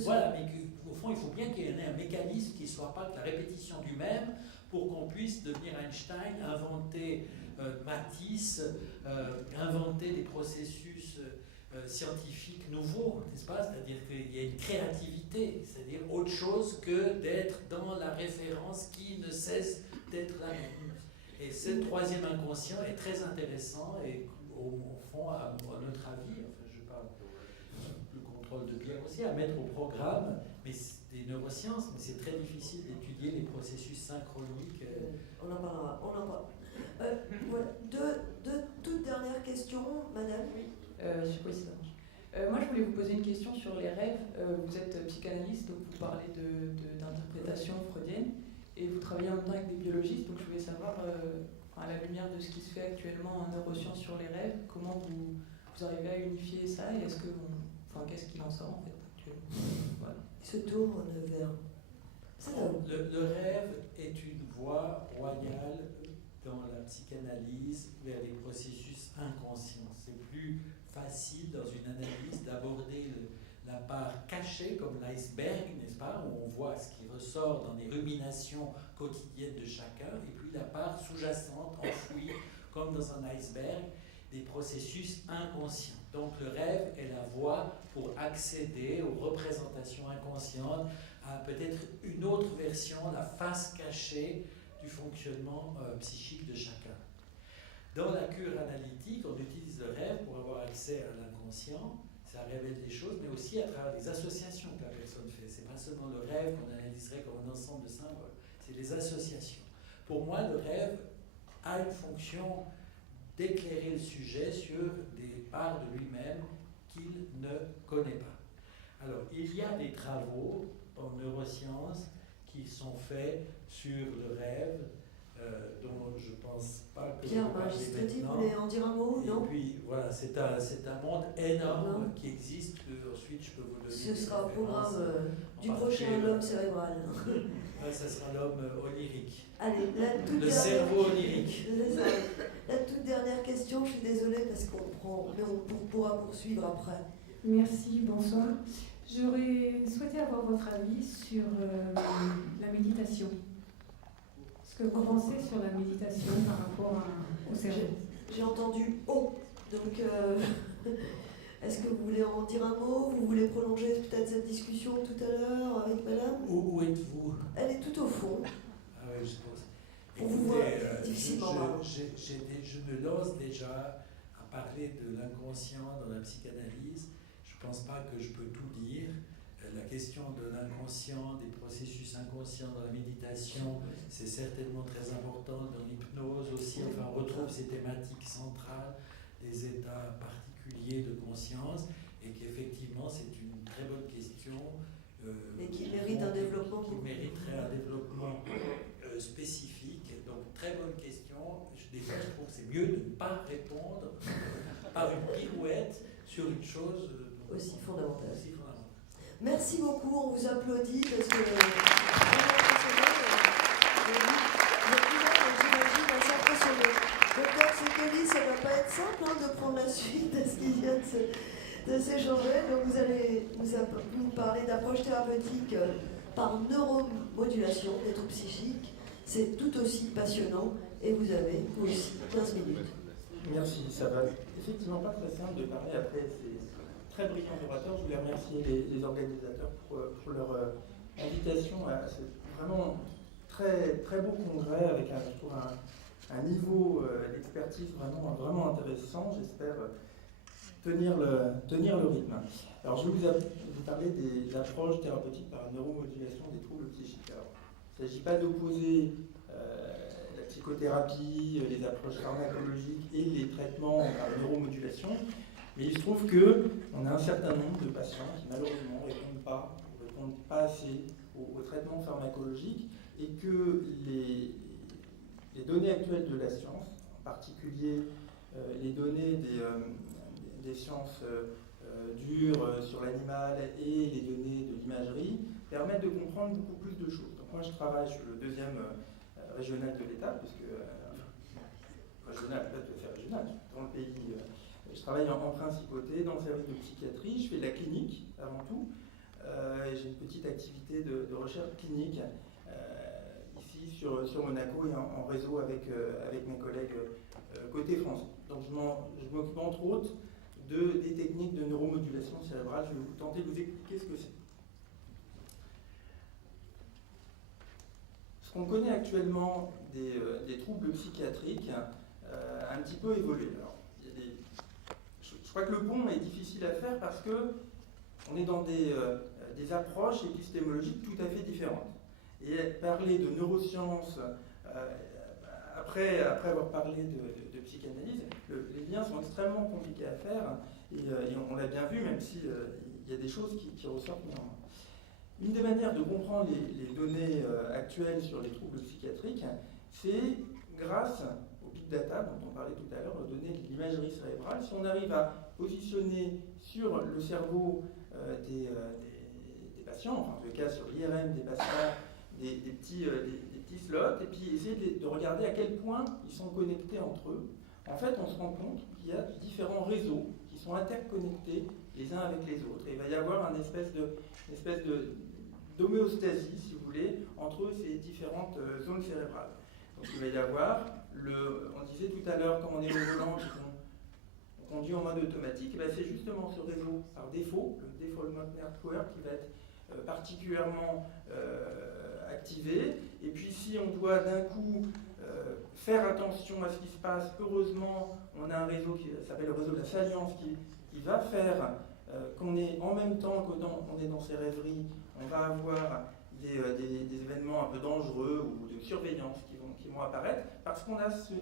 Voilà, mais au fond, il faut bien qu'il y ait un mécanisme qui ne soit pas que la répétition du même pour qu'on puisse devenir Einstein, inventer Matisse, inventer des processus scientifiques nouveaux, n'est-ce pas? C'est-à-dire qu'il y a une créativité, c'est-à-dire autre chose que d'être dans la référence qui ne cesse d'être la même. Et ce troisième inconscient est très intéressant et au fond, à notre avis, enfin je parle le contrôle de Pierre aussi, à mettre au programme, mais des neurosciences, mais c'est très difficile d'étudier les processus synchroniques. On en parlera. Voilà. Deux toutes dernières questions, madame. Monsieur le Président. Moi, je voulais vous poser une question sur les rêves. Vous êtes psychanalyste, donc vous parlez d'interprétation freudienne, et vous travaillez en même temps avec des biologistes, donc je voulais savoir, à la lumière de ce qui se fait actuellement en neurosciences sur les rêves, comment vous arrivez à unifier ça, et qu'est-ce qu'il en sort en fait actuellement? Voilà. Il se tourne vers... Le rêve est une voie royale dans la psychanalyse vers les processus inconscients. C'est plus facile dans une analyse d'aborder la part cachée comme l'iceberg, n'est-ce pas, où on voit ce qui ressort dans les ruminations quotidiennes de chacun, et puis la part sous-jacente, enfouie, comme dans un iceberg, des processus inconscients. Donc le rêve est la voie pour accéder aux représentations inconscientes, à peut-être une autre version, la face cachée du fonctionnement psychique de chacun. Dans la cure analytique, on utilise le rêve pour avoir accès à l'inconscient. Ça révèle des choses, mais aussi à travers les associations que la personne fait. Ce n'est pas seulement le rêve qu'on analyserait comme un ensemble de symboles, c'est les associations. Pour moi, le rêve a une fonction d'éclairer le sujet sur des parts de lui-même qu'il ne connaît pas. Alors, il y a des travaux en neurosciences qui sont faits sur le rêve, dont je ne pense pas que... Pierre Magistrati, vous voulez en dire un mot? Non. Et puis, voilà, c'est un monde énorme qui existe, que ensuite je peux vous donner... Ce sera au programme du prochain L'homme cérébral. Ça sera l'homme onirique. Allez, le cerveau onirique. La toute dernière question, je suis désolée parce on pourra poursuivre après. Merci, bonsoir. J'aurais souhaité avoir votre avis sur la méditation. Ce que vous pensez sur la méditation par rapport au cerveau. J'ai entendu « oh », donc est-ce que vous voulez en dire un mot? Vous voulez prolonger peut-être cette discussion tout à l'heure avec madame? Où êtes-vous? Elle est tout au fond. Ah oui, je pense. On vous voit difficilement. Je me lance déjà à parler de l'inconscient dans la psychanalyse. Je ne pense pas que je peux tout dire. La question de l'inconscient, des processus inconscients dans la méditation, c'est certainement très important. Dans l'hypnose aussi, enfin, on retrouve ces thématiques centrales des états particuliers de conscience, et qu'effectivement, c'est une très bonne question. Et qui mérite un développement. Qui mériterait un développement spécifique. Donc, très bonne question. Des fois, je trouve que c'est mieux de ne pas répondre par une pirouette sur une chose aussi fondamentale. Merci beaucoup, on vous applaudit parce que Docteur Sekeli, ça ne va pas être simple de prendre la suite de ce qui vient de s'échanger. Donc vous allez nous parler d'approche thérapeutique par neuromodulation des troubles psychiques. C'est tout aussi passionnant et vous avez aussi 15 minutes. Merci, ça va effectivement pas très simple de parler après ces très brillants orateurs. Je voulais remercier les organisateurs pour leur invitation à ce vraiment très, très beau congrès avec un niveau d'expertise vraiment intéressant. J'espère tenir le rythme. Alors je vais vous parler des approches thérapeutiques par neuromodulation des troubles psychiques. Alors, il ne s'agit pas d'opposer la psychothérapie, les approches pharmacologiques et les traitements par neuromodulation, mais il se trouve qu'on a un certain nombre de patients qui malheureusement ne répondent pas assez aux traitements pharmacologiques, et que les données actuelles de la science, en particulier les données des sciences dures sur l'animal et les données de l'imagerie, permettent de comprendre beaucoup plus de choses. Donc moi je travaille sur le deuxième régional de l'État, puisque régional, peut-être tout à fait régional, dans le pays. Je travaille en principauté, dans le service de psychiatrie, je fais de la clinique avant tout. J'ai une petite activité de recherche clinique ici sur Monaco et en réseau avec mes collègues côté France. Donc je m'occupe entre autres des techniques de neuromodulation cérébrale. Je vais tenter de vous expliquer ce que c'est. Ce qu'on connaît actuellement des troubles psychiatriques a un petit peu évolué. Alors, je crois que le pont est difficile à faire parce qu'on est dans des approches épistémologiques tout à fait différentes. Et parler de neurosciences après avoir parlé de psychanalyse, les liens sont extrêmement compliqués à faire, et on l'a bien vu, même si il y a des choses qui ressortent néanmoins. Une des manières de comprendre les données actuelles sur les troubles psychiatriques, c'est grâce au big data dont on parlait tout à l'heure, aux données de l'imagerie cérébrale. Si on arrive à positionner sur le cerveau des patients, enfin en tout cas sur l'IRM des patients, des petits slots, et puis essayer de regarder à quel point ils sont connectés entre eux, en fait on se rend compte qu'il y a différents réseaux qui sont interconnectés les uns avec les autres. Et il va y avoir une espèce d'homéostasie, si vous voulez, entre ces différentes zones cérébrales. Donc il va y avoir, on disait tout à l'heure, quand on est au volant, on conduit en mode automatique, c'est justement ce réseau par défaut, le default network, qui va être particulièrement activé. Et puis si on doit d'un coup faire attention à ce qui se passe, heureusement, on a un réseau qui s'appelle le réseau de la salience qui va faire qu'on est en même temps qu'on est dans ces rêveries, on va avoir des événements un peu dangereux ou de surveillance qui vont apparaître parce qu'on a ce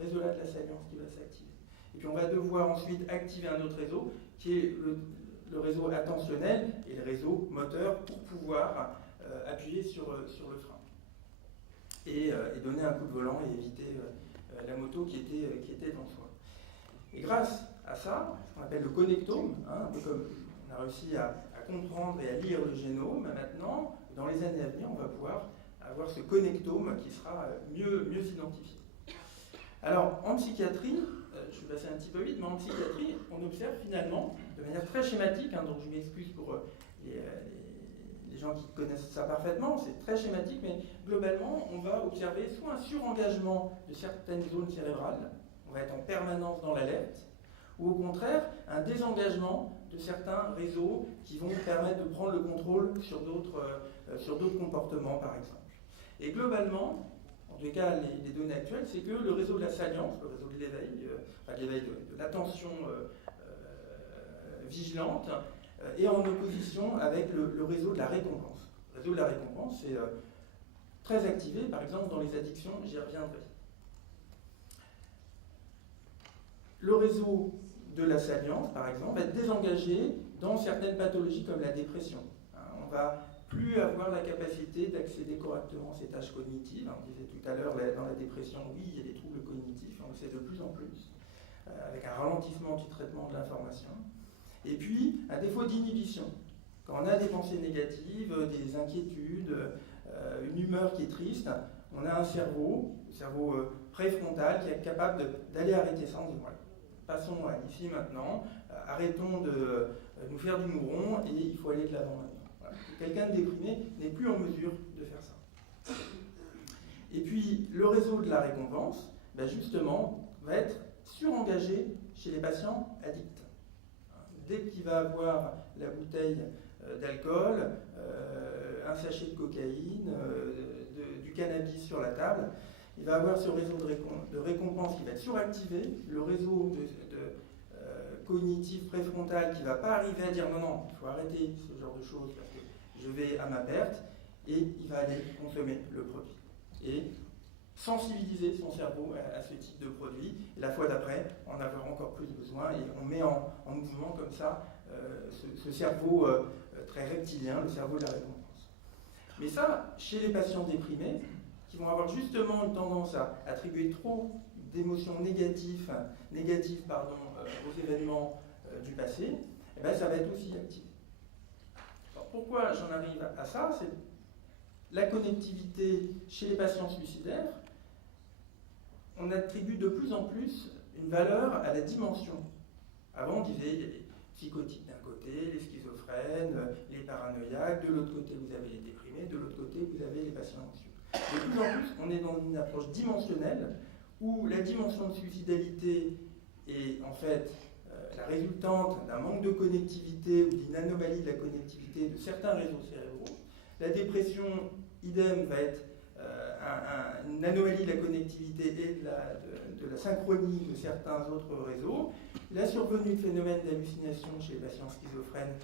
réseau-là de la salience qui va s'activer. Et puis on va devoir ensuite activer un autre réseau qui est le réseau attentionnel et le réseau moteur pour pouvoir appuyer sur le frein et donner un coup de volant et éviter la moto qui était devant soi. Et grâce à ça, ce qu'on appelle le connectome, un peu comme on a réussi à comprendre et à lire le génome, maintenant, dans les années à venir, on va pouvoir avoir ce connectome qui sera mieux identifié. Alors, en psychiatrie, je vais passer un petit peu vite, mais en psychiatrie, on observe finalement, de manière très schématique, donc je m'excuse pour les gens qui connaissent ça parfaitement, c'est très schématique, mais globalement, on va observer soit un surengagement de certaines zones cérébrales, on va être en permanence dans l'alerte, ou au contraire, un désengagement de certains réseaux qui vont permettre de prendre le contrôle sur d'autres comportements, par exemple. Et globalement, en tout cas, les données actuelles, c'est que le réseau de la salience, le réseau de l'éveil, de l'attention vigilante, est en opposition avec le réseau de la récompense. Le réseau de la récompense est très activé, par exemple, dans les addictions, j'y reviendrai. Le réseau de la salience, par exemple, va être désengagé dans certaines pathologies comme la dépression. On va plus avoir la capacité d'accéder correctement à ces tâches cognitives. On disait tout à l'heure, dans la dépression, oui, il y a des troubles cognitifs, on le sait de plus en plus, avec un ralentissement du traitement de l'information. Et puis, un défaut d'inhibition. Quand on a des pensées négatives, des inquiétudes, une humeur qui est triste, on a un cerveau, le cerveau préfrontal, qui est capable d'aller arrêter ça. On dit, voilà, passons à ici maintenant, arrêtons de nous faire du mouron et il faut aller de l'avant maintenant. Voilà. Quelqu'un de déprimé n'est plus en mesure de faire ça. Et puis, le réseau de la récompense, justement, va être surengagé chez les patients addicts. Dès qu'il va avoir la bouteille d'alcool, un sachet de cocaïne, du cannabis sur la table, il va avoir ce réseau de récompense qui va être suractivé, le réseau cognitif préfrontal qui ne va pas arriver à dire non, il faut arrêter ce genre de choses parce que je vais à ma perte, et il va aller consommer le produit. Et sensibiliser son cerveau à ce type de produit, et la fois d'après, en avoir encore plus besoin, et on met en mouvement comme ça ce cerveau très reptilien, le cerveau de la récompense. Mais ça, chez les patients déprimés, qui vont avoir justement une tendance à attribuer trop d'émotions négatives aux événements du passé, ça va être aussi activé. Alors pourquoi j'en arrive à ça? C'est la connectivité chez les patients suicidaires. On attribue de plus en plus une valeur à la dimension. Avant, on disait il y a les psychotiques d'un côté, les schizophrènes, les paranoïaques, de l'autre côté vous avez les déprimés, de l'autre côté vous avez les patients anxieux. De plus en plus, on est dans une approche dimensionnelle où la dimension de suicidalité est en fait la résultante d'un manque de connectivité ou d'une anomalie de la connectivité de certains réseaux cérébraux. La dépression, idem, va être une anomalie de la connectivité et de la synchronie de certains autres réseaux. La survenue de phénomènes d'hallucination chez les patients schizophrènes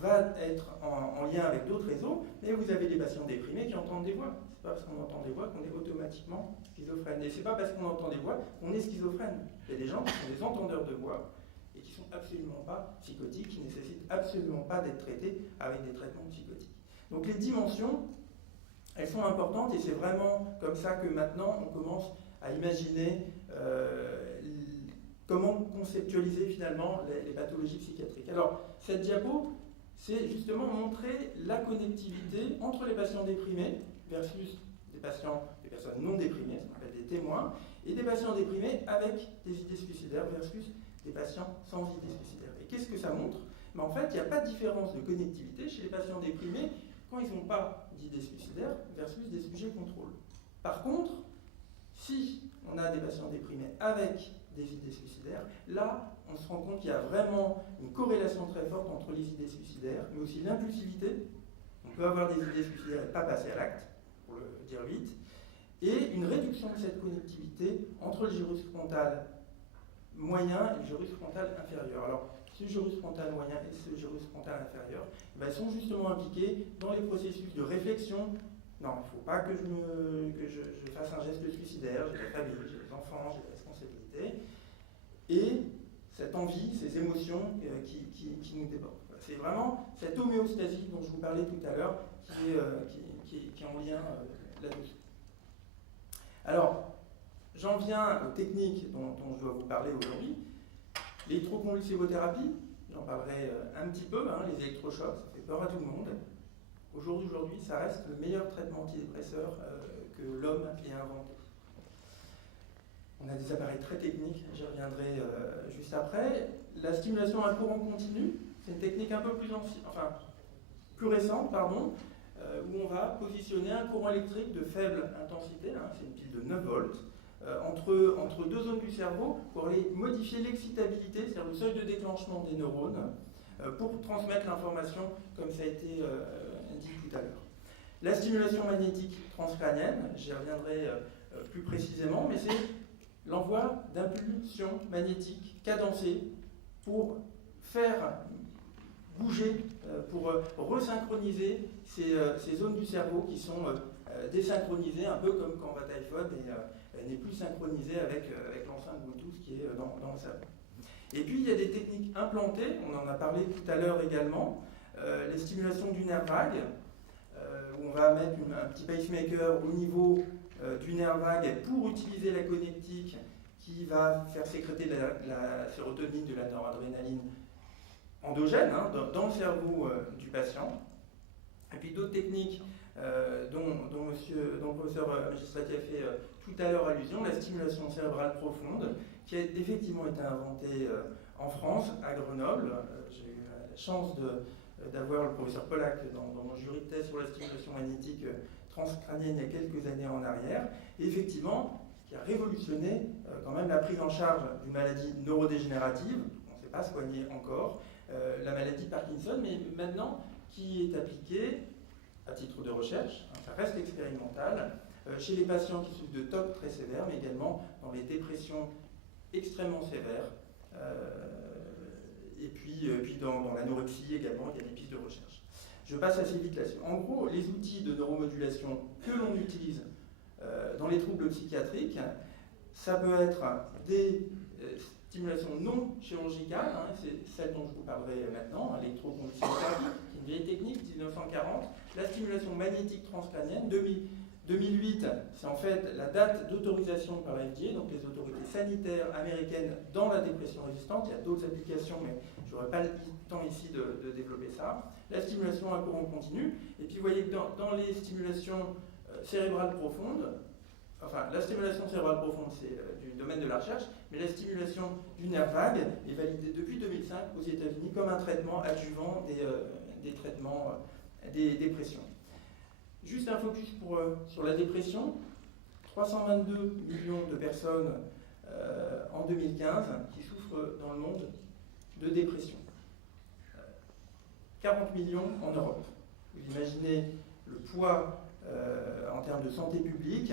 va être en lien avec d'autres réseaux, mais vous avez des patients déprimés qui entendent des voix. C'est pas parce qu'on entend des voix qu'on est automatiquement schizophrène. Et c'est pas parce qu'on entend des voix qu'on est schizophrène. Il y a des gens qui sont des entendeurs de voix et qui sont absolument pas psychotiques, qui nécessitent absolument pas d'être traités avec des traitements psychotiques. Donc les dimensions, elles sont importantes et c'est vraiment comme ça que maintenant on commence à imaginer comment conceptualiser finalement les pathologies psychiatriques. Alors cette diapo, c'est justement montrer la connectivité entre les patients déprimés versus des personnes non déprimées, ce qu'on appelle des témoins, et des patients déprimés avec des idées suicidaires versus des patients sans idées suicidaires. Et qu'est-ce que ça montre? Mais en fait, il n'y a pas de différence de connectivité chez les patients déprimés quand ils n'ont pas d'idées suicidaires versus des sujets contrôle. Par contre, si on a des patients déprimés avec des idées suicidaires, là, on se rend compte qu'il y a vraiment une corrélation très forte entre les idées suicidaires, mais aussi l'impulsivité. On peut avoir des idées suicidaires et pas passer à l'acte, pour le dire vite, et une réduction de cette connectivité entre le gyrus frontal moyen et le gyrus frontal inférieur. Alors, ce gyrus frontal moyen et ce gyrus frontal inférieur sont justement impliqués dans les processus de réflexion. Non, il ne faut pas que je fasse un geste suicidaire, j'ai des familles, j'ai des enfants, j'ai des responsabilités. Et cette envie, ces émotions qui nous débordent. C'est vraiment cette homéostasie dont je vous parlais tout à l'heure qui est en lien là-dessus. Alors, j'en viens aux techniques dont je dois vous parler aujourd'hui. L'électroconvulsivothérapie, j'en parlerai un petit peu, les électrochocs, ça fait peur à tout le monde. Aujourd'hui, ça reste le meilleur traitement antidépresseur que l'homme ait inventé. On a des appareils très techniques, j'y reviendrai juste après. La stimulation à courant continu, c'est une technique un peu plus récente, où on va positionner un courant électrique de faible intensité, c'est une pile de 9 volts, entre deux zones du cerveau pour aller modifier l'excitabilité, c'est-à-dire le seuil de déclenchement des neurones, pour transmettre l'information comme ça a été dit tout à l'heure. La stimulation magnétique transcrânienne, j'y reviendrai plus précisément, mais c'est l'envoi d'impulsions magnétiques cadencées pour faire bouger, pour resynchroniser ces zones du cerveau qui sont désynchronisées, un peu comme quand votre iPhone n'est plus synchronisé avec l'enceinte Bluetooth qui est dans le cerveau. Et puis il y a des techniques implantées, on en a parlé tout à l'heure également, les stimulations du nerf vague, où on va mettre un petit pacemaker au niveau du nerf vague pour utiliser la connectique qui va faire sécréter la sérotonine de la noradrénaline endogène dans le cerveau du patient. Et puis d'autres techniques dont le professeur Magistrati a fait tout à l'heure allusion, la stimulation cérébrale profonde, qui a effectivement été inventée en France, à Grenoble. J'ai eu la chance d'avoir le professeur Pollack dans mon jury de thèse sur la stimulation magnétique transcrânienne il y a quelques années en arrière, et effectivement, qui a révolutionné quand même la prise en charge d'une maladie neurodégénérative, on ne sait pas soigner encore, la maladie de Parkinson, mais maintenant qui est appliquée à titre de recherche, ça reste expérimental, chez les patients qui souffrent de TOC très sévères, mais également dans les dépressions extrêmement sévères, et puis dans l'anorexie également, il y a des pistes de recherche. Je passe assez vite là-dessus. En gros, les outils de neuromodulation que l'on utilise dans les troubles psychiatriques, ça peut être des stimulations non chirurgicales, c'est celle dont je vous parlerai maintenant, l'électroconvulsivothérapie, qui est une vieille technique, 1940, la stimulation magnétique transcrânienne, 2008, c'est en fait la date d'autorisation par la FDA, donc les autorités sanitaires américaines dans la dépression résistante. Il y a d'autres applications, mais je n'aurai pas le temps ici de développer ça. La stimulation à courant continu. Et puis vous voyez que dans les stimulations cérébrales profondes, la stimulation cérébrale profonde, c'est du domaine de la recherche, mais la stimulation du nerf vague est validée depuis 2005 aux États-Unis comme un traitement adjuvant des traitements des dépressions. Juste un focus sur la dépression. 322 millions de personnes en 2015 qui souffrent dans le monde de dépression. 40 millions en Europe. Vous imaginez le poids en termes de santé publique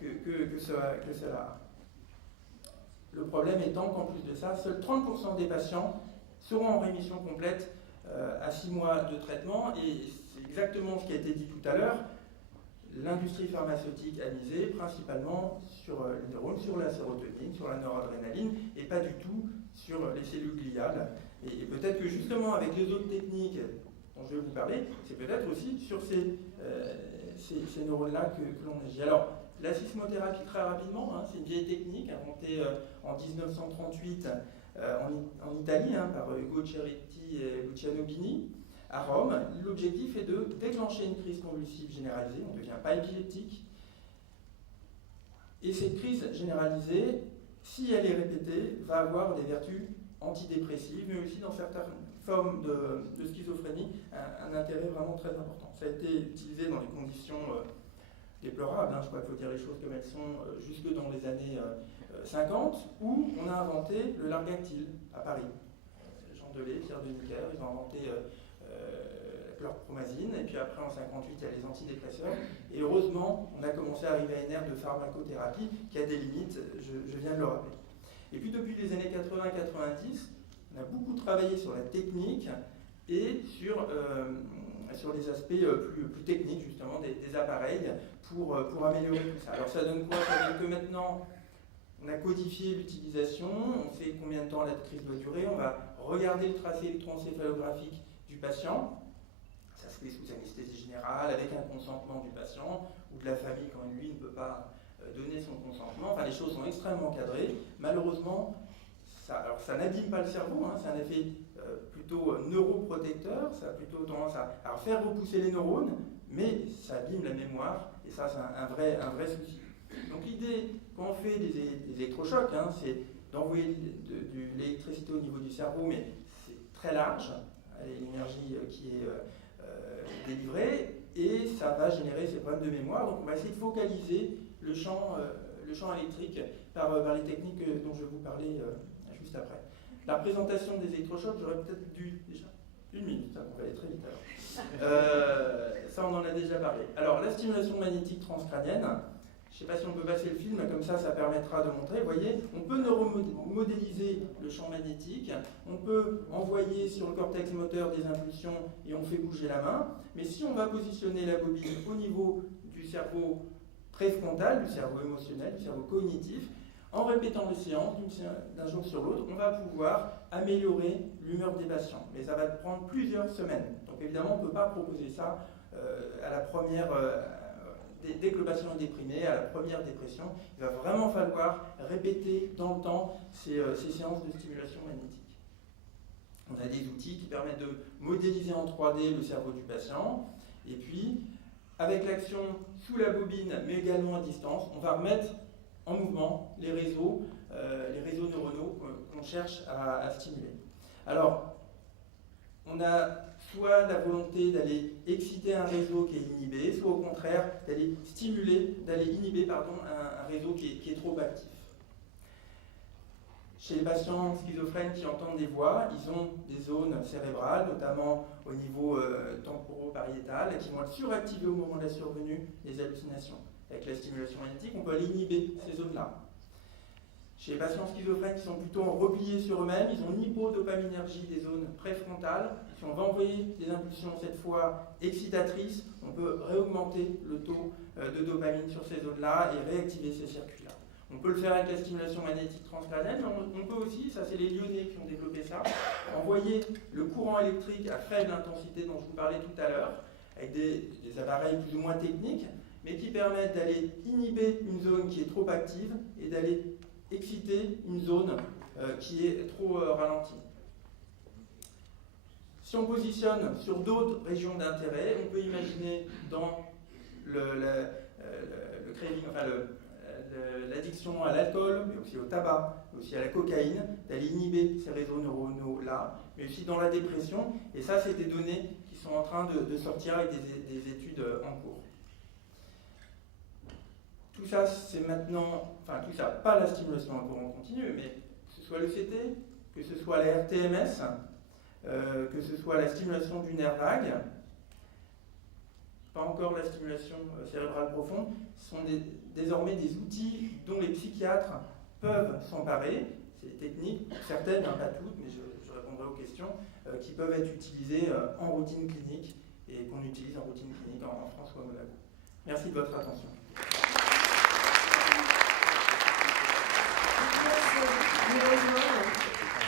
que cela a. Le problème étant qu'en plus de ça, seuls 30% des patients seront en rémission complète à 6 mois de traitement, et c'est exactement ce qui a été dit tout à l'heure. L'industrie pharmaceutique a misé principalement sur les neurones, sur la sérotonine, sur la noradrénaline, et pas du tout sur les cellules gliales. Et peut-être que justement avec les autres techniques dont je vais vous parler, c'est peut-être aussi sur ces neurones-là que l'on agit. Alors, la sismothérapie, très rapidement, hein, c'est une vieille technique inventée en 1938 en Italie par Ugo Ceretti et Luciano Bini à Rome. L'objectif est de déclencher une crise convulsive généralisée, on ne devient pas épileptique. Et cette crise généralisée, si elle est répétée, va avoir des vertus antidépressives, mais aussi dans certaines formes de schizophrénie, un intérêt vraiment très important. Ça a été utilisé dans des conditions déplorables, je crois qu'il faut dire les choses comme elles sont, jusque dans les années 50, où on a inventé le largactyle à Paris. Jean Delay, Pierre Deniker, ils ont inventé la chlorpromazine, et puis après en 58 il y a les antidépresseurs, et heureusement on a commencé à arriver à une ère de pharmacothérapie qui a des limites, je viens de le rappeler. Et puis depuis les années 80-90, on a beaucoup travaillé sur la technique et sur les aspects plus techniques justement des appareils pour améliorer tout ça. Alors ça donne quoi? Ça donne que maintenant on a codifié l'utilisation, on sait combien de temps la crise doit durer, on va regarder le tracé électroencéphalographique du patient. Ça se fait sous anesthésie générale, avec un consentement du patient ou de la famille quand lui ne peut pas donner son consentement. Enfin, les choses sont extrêmement cadrées. Malheureusement, ça n'abîme pas le cerveau, c'est un effet plutôt neuroprotecteur, ça a plutôt tendance à faire repousser les neurones, mais ça abîme la mémoire, et ça, c'est un vrai souci. Donc l'idée, quand on fait des électrochocs, c'est d'envoyer de l'électricité au niveau du cerveau, mais c'est très large, l'énergie qui est délivrée, et ça va générer ces problèmes de mémoire. Donc on va essayer de focaliser le champ électrique par les techniques dont je vais vous parler juste après. La présentation des électrochocs, j'aurais peut-être dû déjà 1 minute, ça va aller très vite alors. Ça on en a déjà parlé. Alors la stimulation magnétique transcrânienne, je ne sais pas si on peut passer le film, comme ça permettra de montrer. Vous voyez, on peut neuromodéliser le champ magnétique, on peut envoyer sur le cortex moteur des impulsions et on fait bouger la main, mais si on va positionner la bobine au niveau du cerveau préfrontal, du cerveau émotionnel, du cerveau cognitif, en répétant les séances d'un jour sur l'autre, on va pouvoir améliorer l'humeur des patients. Mais ça va prendre plusieurs semaines. Donc évidemment, on ne peut pas proposer ça à la première... Dès que le patient est déprimé, à la première dépression, il va vraiment falloir répéter dans le temps ces séances de stimulation magnétique. On a des outils qui permettent de modéliser en 3D le cerveau du patient, et puis, avec l'action sous la bobine, mais également à distance, on va remettre en mouvement les réseaux neuronaux qu'on cherche à stimuler. Alors, on a soit la volonté d'aller exciter un réseau qui est inhibé, soit au contraire d'aller inhiber un réseau qui est trop actif. Chez les patients schizophrènes qui entendent des voix, ils ont des zones cérébrales, notamment au niveau temporopariétal, qui vont être suractivées au moment de la survenue des hallucinations. Avec la stimulation magnétique, on peut aller inhiber ces zones-là. Chez les patients schizophrènes qui sont plutôt repliés sur eux-mêmes, ils ont une hypodopaminergie des zones préfrontales. Si on va envoyer des impulsions cette fois excitatrices, on peut réaugmenter le taux de dopamine sur ces zones-là et réactiver ces circuits-là. On peut le faire avec la stimulation magnétique transcrânienne, mais on peut aussi, ça c'est les Lyonnais qui ont développé ça, envoyer le courant électrique à faible intensité dont je vous parlais tout à l'heure, avec des appareils plus ou moins techniques, mais qui permettent d'aller inhiber une zone qui est trop active et d'aller exciter une zone qui est trop ralentie. Si on positionne sur d'autres régions d'intérêt, on peut imaginer dans le craving, l'addiction à l'alcool, mais aussi au tabac, mais aussi à la cocaïne, d'aller inhiber ces réseaux neuronaux-là, mais aussi dans la dépression. Et ça, c'est des données qui sont en train de sortir avec des études en cours. Tout ça, c'est maintenant, tout ça, pas la stimulation à courant continu, mais que ce soit le CT, que ce soit la RTMS, que ce soit la stimulation du nerf vague, pas encore la stimulation cérébrale profonde, sont désormais des outils dont les psychiatres peuvent s'emparer. C'est des techniques, certaines, pas toutes, mais je je répondrai aux questions, qui peuvent être utilisés en routine clinique et qu'on utilise en routine clinique en France ou au Monaco. Merci de votre attention.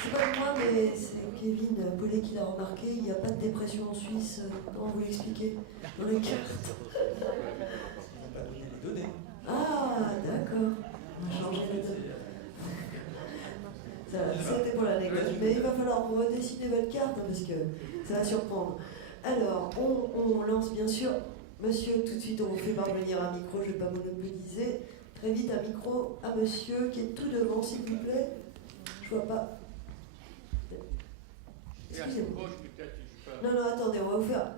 C'est pas moi, mais c'est Kevin Paulet qui l'a remarqué, il n'y a pas de dépression en Suisse. Comment vous l'expliquez dans les cartes? On va pas donner les données. Ah, d'accord. On a changé les données. C'était pour l'anecdote, mais il va falloir redessiner votre carte parce que ça va surprendre. Alors, on lance bien sûr, monsieur, tout de suite on vous fait parvenir un micro, je ne vais pas monopoliser. Très vite un micro à monsieur qui est tout devant, s'il vous plaît. Je vois pas. Excusez-moi. Non, attendez, on va vous faire.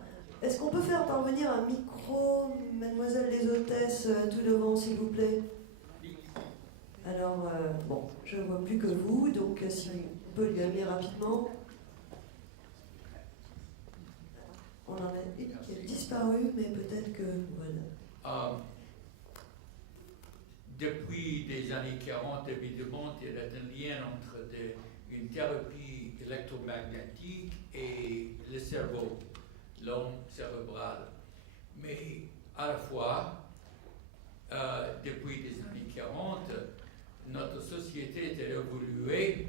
Est-ce qu'on peut faire parvenir un micro, mademoiselle les hôtesses, tout devant, s'il vous plaît? Alors, bon, je ne vois plus que vous, donc si on peut lui amener rapidement. On en a une qui a disparu, mais peut-être que... Voilà. Depuis des années 40, évidemment, il y a un lien entre une thérapie électromagnétique et le cerveau, l'homme cérébral. Mais à la fois, depuis des années 40, notre société a évolué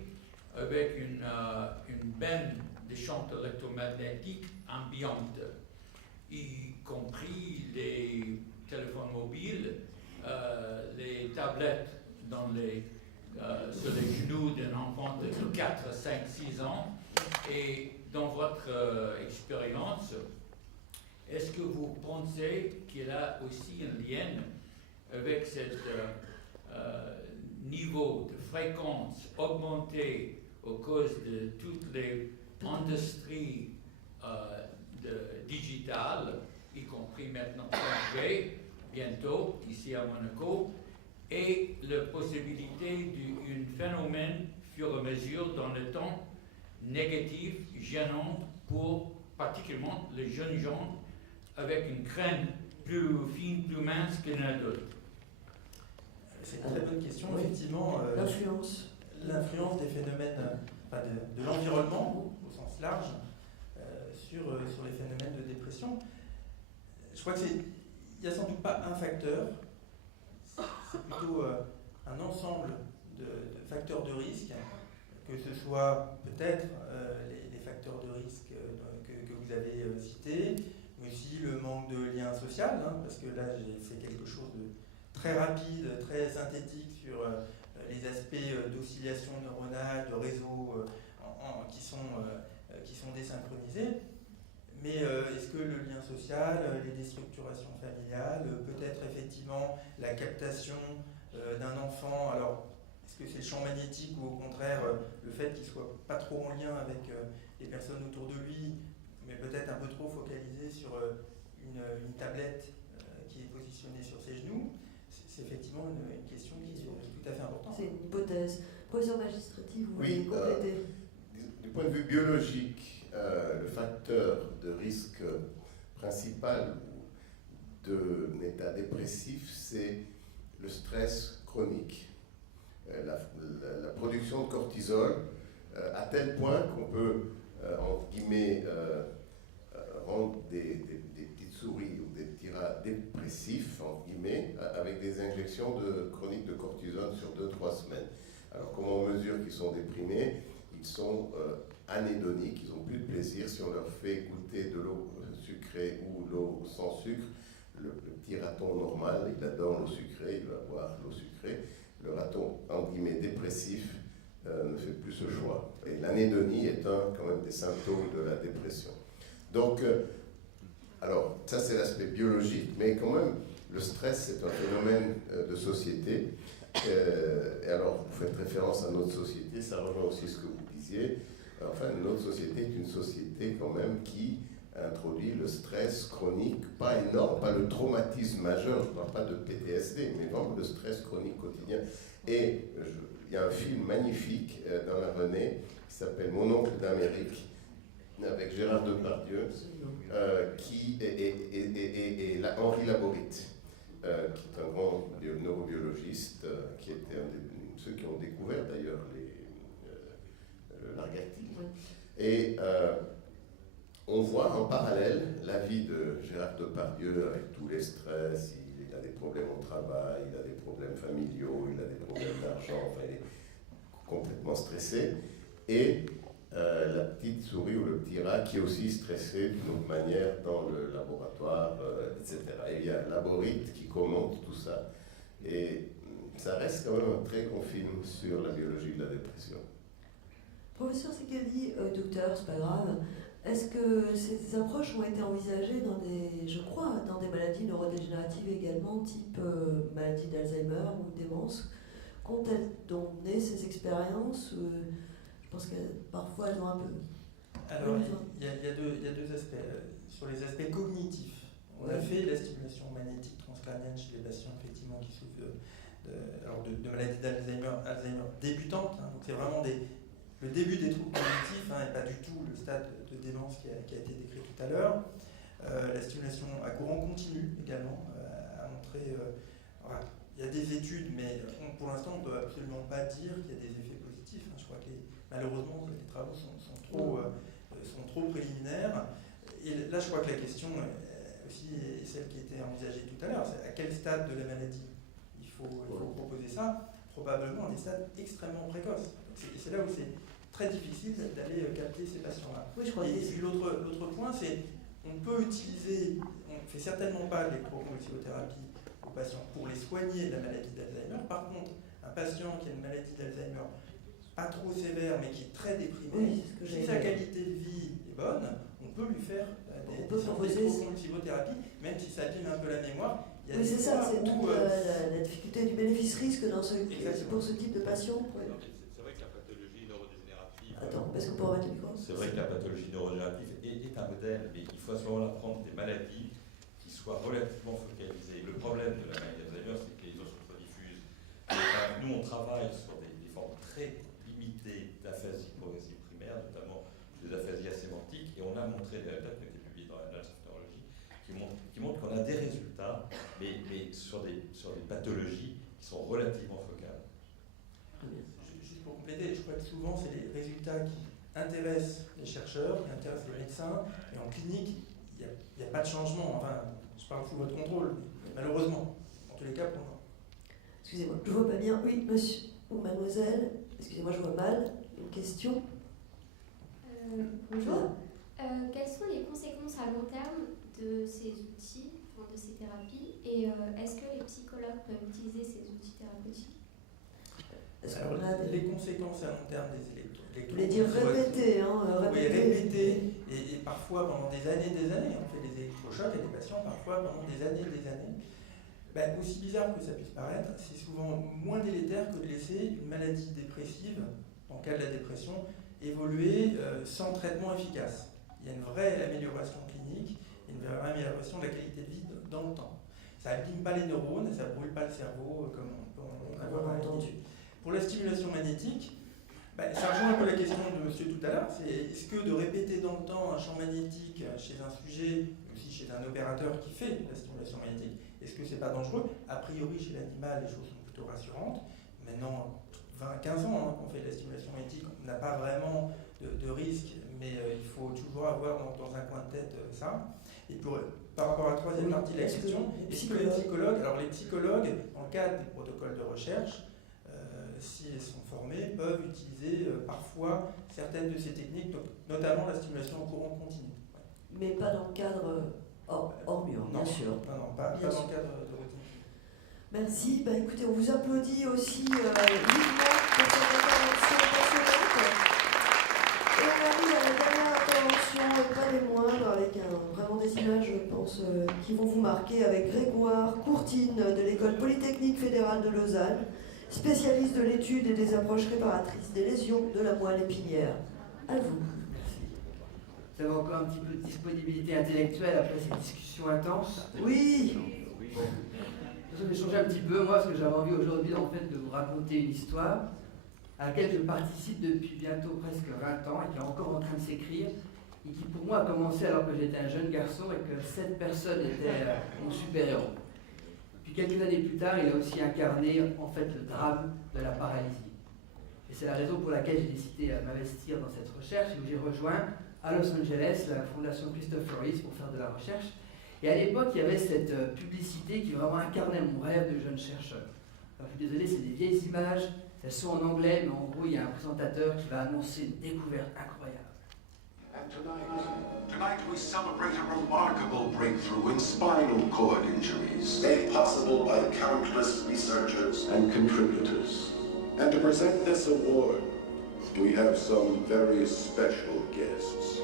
avec une bande de champs électromagnétiques ambiantes, y compris les téléphones mobiles, les tablettes sur les genoux d'un enfant de 4, 5, 6 ans. Et dans votre expérience, est-ce que vous pensez qu'il y a aussi un lien avec ce niveau de fréquence augmenté à cause de toutes les industries digitales, y compris maintenant 5G, bientôt ici à Monaco, et la possibilité d'un phénomène fur et à mesure dans le temps négatif, gênant pour particulièrement les jeunes gens avec une crâne plus fine, plus mince qu'un adulte? C'est une très bonne question, oui. Effectivement. L'influence des phénomènes, de l'environnement au sens large, sur les phénomènes de dépression. Je crois qu'il n'y a sans doute pas un facteur, c'est plutôt un ensemble de facteurs de risque, que ce soit peut-être les facteurs de risque que vous avez cités, mais aussi le manque de lien social, parce que là j'ai fait quelque chose de très rapide, très synthétique sur les aspects d'oscillation neuronale, de réseaux qui sont désynchronisés. Mais est-ce que le lien social, les déstructurations familiales, peut-être effectivement la captation d'un enfant, alors est-ce que c'est le champ magnétique ou au contraire le fait qu'il ne soit pas trop en lien avec les personnes autour de lui, mais peut-être un peu trop focalisé sur une tablette qui est positionnée sur ses genoux? C'est effectivement une question qui est tout à fait importante. C'est une hypothèse. Professeur Magistrati, vous voulez compléter? Du point de vue biologique, le facteur de risque principal d'un état dépressif, c'est le stress chronique. La production de cortisol, à tel point qu'on peut, entre guillemets, rendre des petites souris ou des petits rats dépressifs, entre guillemets, avec des injections chroniques de cortisone sur 2-3 semaines. Alors comment on mesure qu'ils sont déprimés? Ils sont anédoniques, ils n'ont plus de plaisir. Si on leur fait goûter de l'eau sucrée ou l'eau sans sucre, le petit raton normal, il adore l'eau sucrée, il va boire l'eau sucrée. Le raton, entre guillemets, dépressif ne fait plus ce choix. Et l'anédonie est quand même des symptômes de la dépression. Donc, alors, ça c'est l'aspect biologique, mais quand même, le stress c'est un phénomène de société. Et alors, vous faites référence à notre société, ça rejoint aussi ce que vous disiez. Enfin, notre société est une société quand même qui introduit le stress chronique, pas énorme, pas le traumatisme majeur, je ne parle pas de PTSD, mais vraiment le stress chronique quotidien. Et il y a un film magnifique dans la Renée qui s'appelle Mon oncle d'Amérique, avec Gérard Depardieu, et Henri Laborit, qui est un grand neurobiologiste, qui était un de ceux qui ont découvert d'ailleurs le nerf actif. Oui. Et on voit en parallèle la vie de Gérard Depardieu avec tous les stress. Il a des problèmes au travail, il a des problèmes familiaux, il a des problèmes d'argent, enfin il est complètement stressé. Et la petite souris ou le petit rat qui est aussi stressé d'une autre manière dans le laboratoire, etc. Et il y a Laborite qui commente tout ça. Et ça reste quand même un très bon film sur la biologie de la dépression. Professeur Cecchetti, docteur, c'est pas grave, est-ce que ces approches ont été envisagées dans je crois, dans des maladies neurodégénératives également, type maladie d'Alzheimer ou démence? Qu'ont-elles donc né ces expériences? Je pense que parfois elles ont un peu... Alors, il y a deux aspects. Sur les aspects cognitifs, on a fait la stimulation magnétique transcrânienne chez les patients effectivement qui souffrent de maladies d'Alzheimer débutantes. Donc c'est vraiment le début des troubles cognitifs et pas du tout le stade de démence qui a été décrit tout à l'heure. La stimulation à courant continu également a montré... il y a des études, mais pour l'instant on ne peut absolument pas dire qu'il y a des effets positifs. Je crois que malheureusement les travaux sont trop préliminaires. Et là je crois que la question aussi est celle qui a été envisagée tout à l'heure, c'est à quel stade de la maladie il faut proposer ça, probablement à des stades extrêmement précoces. C'est là où c'est très difficile d'aller capter ces patients-là. Oui, je crois. Et puis l'autre point, c'est on peut utiliser, on ne fait certainement pas l'électroconvulsivothérapie aux patients pour les soigner de la maladie d'Alzheimer. Par contre, un patient qui a une maladie d'Alzheimer pas trop sévère mais qui est très déprimé, si sa qualité de vie est bonne, on peut lui faire des électroconvulsivothérapies, même si ça abîme un peu la mémoire. Oui, c'est ça, c'est toute la difficulté du bénéfice-risque pour ce type de patient. Ouais. C'est vrai que la pathologie neurodégénérative... Attends, est-ce qu'on peut remettre le micro ? C'est vrai que la pathologie neurodégénérative est un modèle, mais il faut à ce moment-là prendre des maladies qui soient relativement focalisées. Le problème de la maladie d'Alzheimer, c'est que les lésions sont trop diffuses. Nous, on travaille sur des formes très limitées d'aphasie progressive primaire, notamment des aphasies asémantiques, et on a montré des résultats qui ont été publiés dans l'Annals of Neurology qui montrent qu'on a des résultats, mais sur des pathologies qui sont relativement focales. Juste pour compléter, je crois que souvent c'est les résultats qui intéressent les chercheurs, qui intéressent les médecins, et en clinique, il n'y a pas de changement. Enfin, je parle sous votre contrôle, malheureusement, en tous les cas pour moi. Excusez-moi, je ne vois pas bien. Oui, monsieur ou mademoiselle, excusez-moi, je vois mal. Une question? Bonjour. Quelles sont les conséquences à long terme de ces outils, de ces thérapies, et est-ce que les psychologues peuvent utiliser ces outils thérapeutiques? Alors, les conséquences à long terme des électrochocs. Vous voulez dire répéter, Oui, répéter, et parfois pendant des années. On fait des électrochocs à des patients, parfois pendant des années. Aussi bizarre que ça puisse paraître, c'est souvent moins délétère que de laisser une maladie dépressive, dans le cas de la dépression, évoluer sans traitement efficace. Il y a une vraie amélioration clinique, une vraie amélioration de la qualité de vie dans le temps. Ça n'abîme pas les neurones, ça ne brûle pas le cerveau comme on peut en avoir entendu. Pour la stimulation magnétique, ça rejoint un peu la question de monsieur tout à l'heure, c'est est-ce que de répéter dans le temps un champ magnétique chez un sujet, aussi chez un opérateur qui fait la stimulation magnétique, est-ce que c'est pas dangereux? A priori, chez l'animal, les choses sont plutôt rassurantes. Maintenant, 20-15 ans qu'on fait de la stimulation magnétique, on n'a pas vraiment de risque, mais il faut toujours avoir dans un coin de tête ça. Et par rapport à la troisième partie de la question, est-ce que les psychologues, dans le cadre des protocoles de recherche, s'ils sont formés, peuvent utiliser parfois certaines de ces techniques, notamment la stimulation au courant continu. Ouais. Mais pas dans le cadre hors mur, bien sûr. Non, pas dans le cadre de routine. Merci. Écoutez, on vous applaudit aussi vivement pour cette intervention passionnante. Et on arrive à la dernière intervention, et pas des moindres, avec vraiment des images, je pense, qui vont vous marquer, avec Grégoire Courtine de l'École Polytechnique Fédérale de Lausanne, spécialiste de l'étude et des approches réparatrices des lésions de la moelle épinière. À vous. Vous avez encore un petit peu de disponibilité intellectuelle après cette discussion intense? Oui. Je vais changer un petit peu, moi, parce que j'avais envie aujourd'hui, en fait, de vous raconter une histoire à laquelle je participe depuis bientôt presque 20 ans et qui est encore en train de s'écrire, et qui pour moi a commencé alors que j'étais un jeune garçon et que cette personne était mon super-héros. Puis quelques années plus tard, il a aussi incarné en fait le drame de la paralysie. Et c'est la raison pour laquelle j'ai décidé de m'investir dans cette recherche et où j'ai rejoint à Los Angeles la fondation Christopher Reeves pour faire de la recherche. Et à l'époque, il y avait cette publicité qui vraiment incarnait mon rêve de jeune chercheur. Alors, je suis désolé, c'est des vieilles images, elles sont en anglais, mais en gros, il y a un présentateur qui va annoncer une découverte incroyable. And tonight we celebrate a remarkable breakthrough in spinal cord injuries, made possible by countless researchers and contributors. And to present this award, we have some very special guests.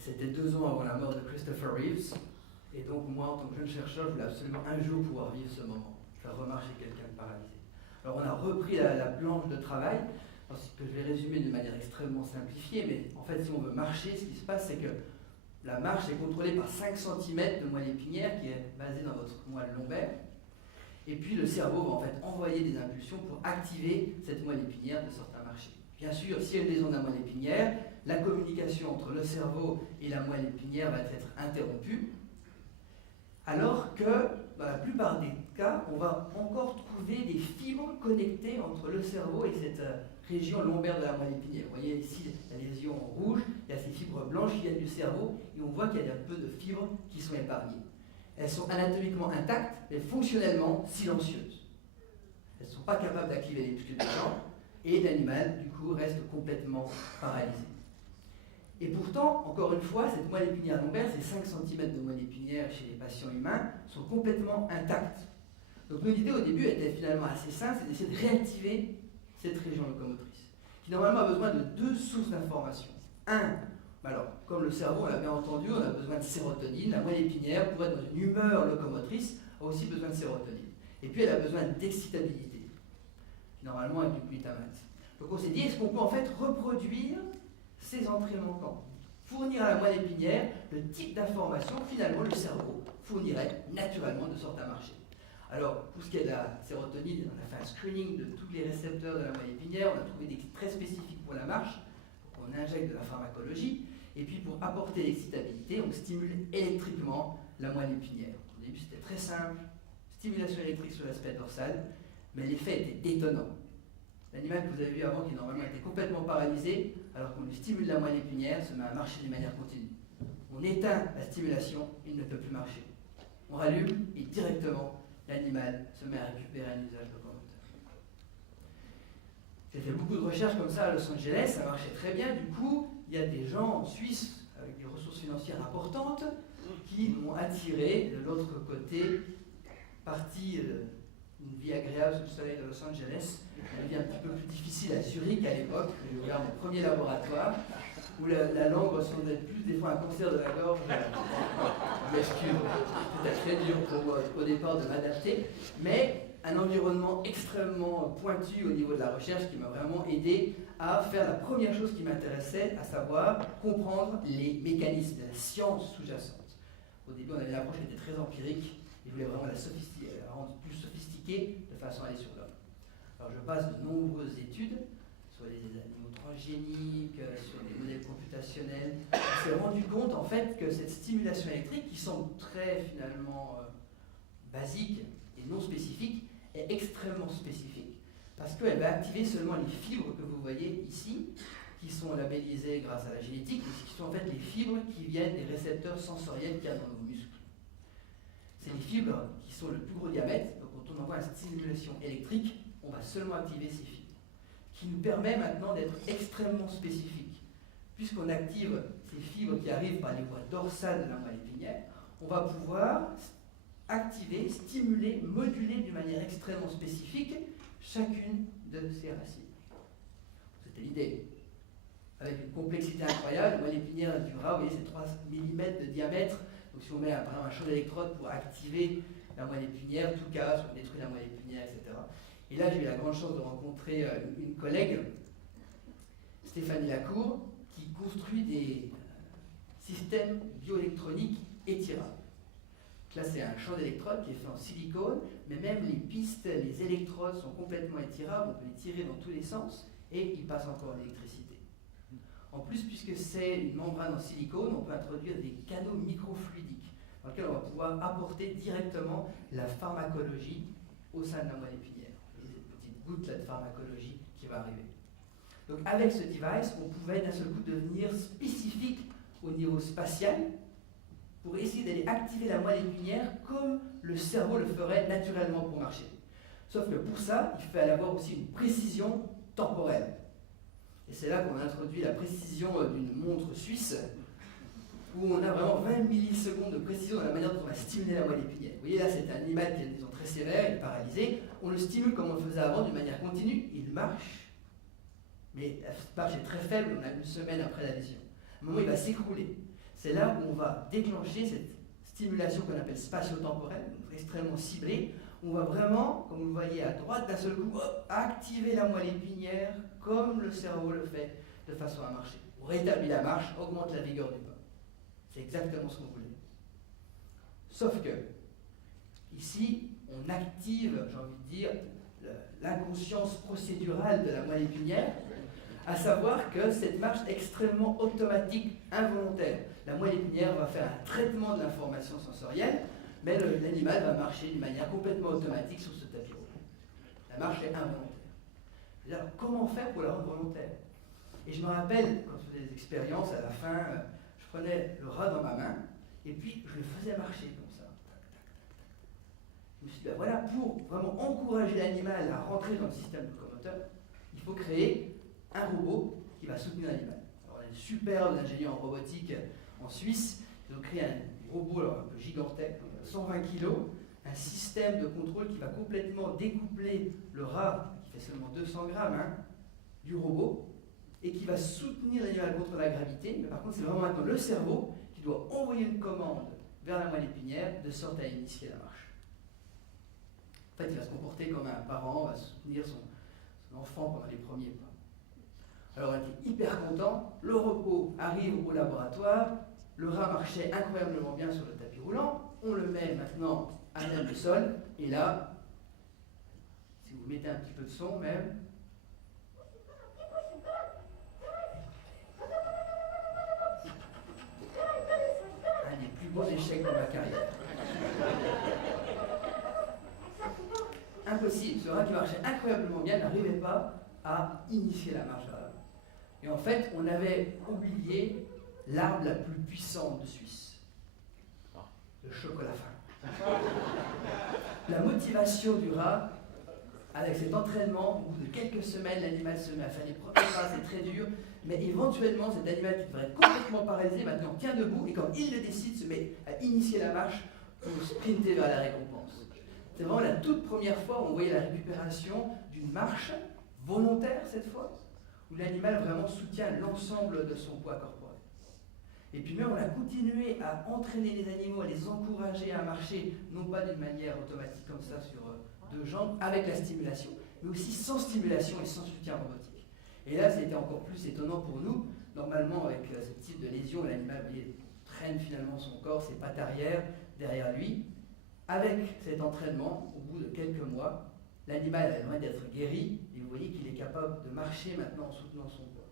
C'était 2 ans avant la mort de Christopher Reeves, et donc moi, en tant que jeune chercheur, je voulais absolument un jour pouvoir vivre ce moment, faire remarcher quelqu'un de paralysé. Alors on a repris la planche de travail, que je vais résumer de manière extrêmement simplifiée, mais en fait si on veut marcher, ce qui se passe c'est que la marche est contrôlée par 5 cm de moelle épinière qui est basée dans votre moelle lombaire, et puis le cerveau va en fait envoyer des impulsions pour activer cette moelle épinière de sorte à marcher. Bien sûr, s'il y a une lésion de la moelle épinière, la communication entre le cerveau et la moelle épinière va être interrompue, alors que, dans la plupart des cas, on va encore trouver des fibres connectées entre le cerveau et cette région lombaire de la moelle épinière. Vous voyez ici la lésion en rouge, il y a ces fibres blanches qui viennent du cerveau, et on voit qu'il y a un peu de fibres qui sont épargnées. Elles sont anatomiquement intactes, mais fonctionnellement silencieuses. Elles ne sont pas capables d'activer les muscles des jambes, et l'animal, du coup, reste complètement paralysé. Et pourtant, encore une fois, cette moelle épinière lombaire, ces 5 cm de moelle épinière chez les patients humains, sont complètement intactes. Donc notre idée au début était finalement assez simple, c'est d'essayer de réactiver cette région locomotrice, qui normalement a besoin de 2 sources d'information. Alors, comme le cerveau, on l'a bien entendu, on a besoin de sérotonine, la moelle épinière, pour être dans une humeur locomotrice, a aussi besoin de sérotonine. Et puis elle a besoin d'excitabilité, qui normalement est du glutamate. Donc on s'est dit, est-ce qu'on peut en fait reproduire ces entrées manquantes, fournir à la moelle épinière le type d'information que finalement le cerveau fournirait naturellement de sorte à marcher. Alors, pour ce qui est de la sérotonine, on a fait un screening de tous les récepteurs de la moelle épinière, on a trouvé des très spécifiques pour la marche, donc on injecte de la pharmacologie, et puis pour apporter l'excitabilité, on stimule électriquement la moelle épinière. Au début c'était très simple, stimulation électrique sur l'aspect dorsal, mais l'effet était détonnant. L'animal que vous avez vu avant, qui normalement était complètement paralysé, alors qu'on lui stimule la moelle épinière, se met à marcher de manière continue. On éteint la stimulation, il ne peut plus marcher. On rallume et directement, l'animal se met à récupérer un usage locomoteur. J'ai fait beaucoup de recherches comme ça à Los Angeles, ça marchait très bien. Du coup, il y a des gens en Suisse, avec des ressources financières importantes, qui m'ont attiré de l'autre côté, parti une vie agréable sous le soleil de Los Angeles, une vie un petit peu plus difficile à Zurich à l'époque. J'ai ouvert mon premier laboratoire, où la langue ressemblait plus des fois à un cancer de la gorge. Je m'excuse, c'était très dur pour moi au départ de m'adapter, mais un environnement extrêmement pointu au niveau de la recherche qui m'a vraiment aidé à faire la première chose qui m'intéressait, à savoir comprendre les mécanismes de la science sous-jacente. Au début, on avait une approche qui était très empirique, et je voulais vraiment la rendre plus sophistiquée de façon à aller sur l'homme. Alors je passe de nombreuses études, sur les animaux transgéniques, sur des modèles computationnels. On s'est rendu compte en fait que cette stimulation électrique, qui semble très finalement basique et non spécifique, est extrêmement spécifique. Parce qu'elle va activer seulement les fibres que vous voyez ici, qui sont labellisées grâce à la génétique, et qui sont en fait les fibres qui viennent des récepteurs sensoriels qu'il y a dans nos muscles. C'est les fibres qui sont le plus gros diamètre, donc quand on envoie une stimulation électrique, on va seulement activer ces fibres, qui nous permet maintenant d'être extrêmement spécifiques. Puisqu'on active ces fibres qui arrivent par les voies dorsales de la moelle épinière, on va pouvoir activer, stimuler, moduler d'une manière extrêmement spécifique chacune de ces racines. C'était l'idée. Avec une complexité incroyable, la moelle épinière du rat, vous voyez, c'est 3 mm de diamètre. Donc si on met un champ d'électrode pour activer la moelle épinière, tout casse, on détruit la moelle épinière, etc. Et là, j'ai eu la grande chance de rencontrer une collègue, Stéphanie Lacour, qui construit des systèmes bioélectroniques étirables. Là, c'est un champ d'électrodes qui est fait en silicone, mais même les pistes, les électrodes sont complètement étirables, on peut les tirer dans tous les sens, et il passe encore l'électricité. En plus, puisque c'est une membrane en silicone, on peut introduire des canaux microfluidiques, dans lesquels on va pouvoir apporter directement la pharmacologie au sein de la moelle épinière. Vous voyez cette petite goutte là de pharmacologie qui va arriver. Donc avec ce device, on pouvait d'un seul coup devenir spécifique au niveau spatial, pour essayer d'aller activer la moelle épinière comme le cerveau le ferait naturellement pour marcher. Sauf que pour ça, il fallait avoir aussi une précision temporelle. Et c'est là qu'on a introduit la précision d'une montre suisse, où on a vraiment 20 millisecondes de précision dans la manière dont on va stimuler la moelle épinière. Vous voyez là, c'est un animal qui est disons, très sévère, il est paralysé. On le stimule comme on le faisait avant, d'une manière continue, il marche. Mais la marche est très faible, on a une semaine après la lésion. À un moment, il va s'écrouler. C'est là où on va déclencher cette stimulation qu'on appelle spatio-temporelle, extrêmement ciblée. On va vraiment, comme vous le voyez à droite, d'un seul coup, activer la moelle épinière comme le cerveau le fait, de façon à marcher. On rétablit la marche, augmente la vigueur du pas. C'est exactement ce qu'on voulait. Sauf que, ici, on active, j'ai envie de dire, l'inconscience procédurale de la moelle épinière, à savoir que cette marche est extrêmement automatique, involontaire. La moelle épinière va faire un traitement de l'information sensorielle, mais l'animal va marcher d'une manière complètement automatique sur ce tapis roulant. La marche est involontaire. Alors, comment faire pour la rendre volontaire? Et je me rappelle, quand je faisais des expériences, à la fin, je prenais le rat dans ma main, et puis je le faisais marcher comme ça. Je me suis dit, ben voilà, pour vraiment encourager l'animal à rentrer dans le système locomoteur, il faut créer un robot qui va soutenir l'animal. Alors, les superbes ingénieurs en robotique en Suisse, ils ont créé un robot alors, un peu gigantesque, 120 kg, un système de contrôle qui va complètement découpler le rat, qui fait seulement 200 grammes, du robot, et qui va soutenir l'animal contre la gravité. Mais par contre, c'est vraiment maintenant le cerveau qui doit envoyer une commande vers la moelle épinière de sorte à initier la marche. En fait, il va se comporter comme un parent, va soutenir son enfant pendant les premiers pas. Alors on était hyper contents, le robot arrive au laboratoire, le rat marchait incroyablement bien sur le tapis roulant, on le met maintenant à même le sol, et là, si vous mettez un petit peu de son même, un des plus beaux échecs de ma carrière. Impossible, ce rat qui marchait incroyablement bien n'arrivait pas à initier la marche vers l'avant. Et en fait, on avait oublié l'arme la plus puissante de Suisse, le chocolat fin. La motivation du rat, avec cet entraînement, au bout de quelques semaines, l'animal se met à faire les premiers pas, c'est très dur, mais éventuellement, cet animal qui devrait être complètement paralysé, maintenant tient debout, et quand il le décide, se met à initier la marche pour sprinter vers la récompense. C'est vraiment la toute première fois où on voyait la récupération d'une marche volontaire cette fois, où l'animal vraiment soutient l'ensemble de son poids corporel. Et puis même on a continué à entraîner les animaux, à les encourager à marcher, non pas d'une manière automatique comme ça sur deux jambes, avec la stimulation, mais aussi sans stimulation et sans soutien robotique. Et là, c'était encore plus étonnant pour nous. Normalement, avec ce type de lésion, l'animal traîne finalement son corps, ses pattes arrière, derrière lui. Avec cet entraînement, au bout de quelques mois, l'animal est loin d'être guéri, et vous voyez qu'il est capable de marcher maintenant en soutenant son poids.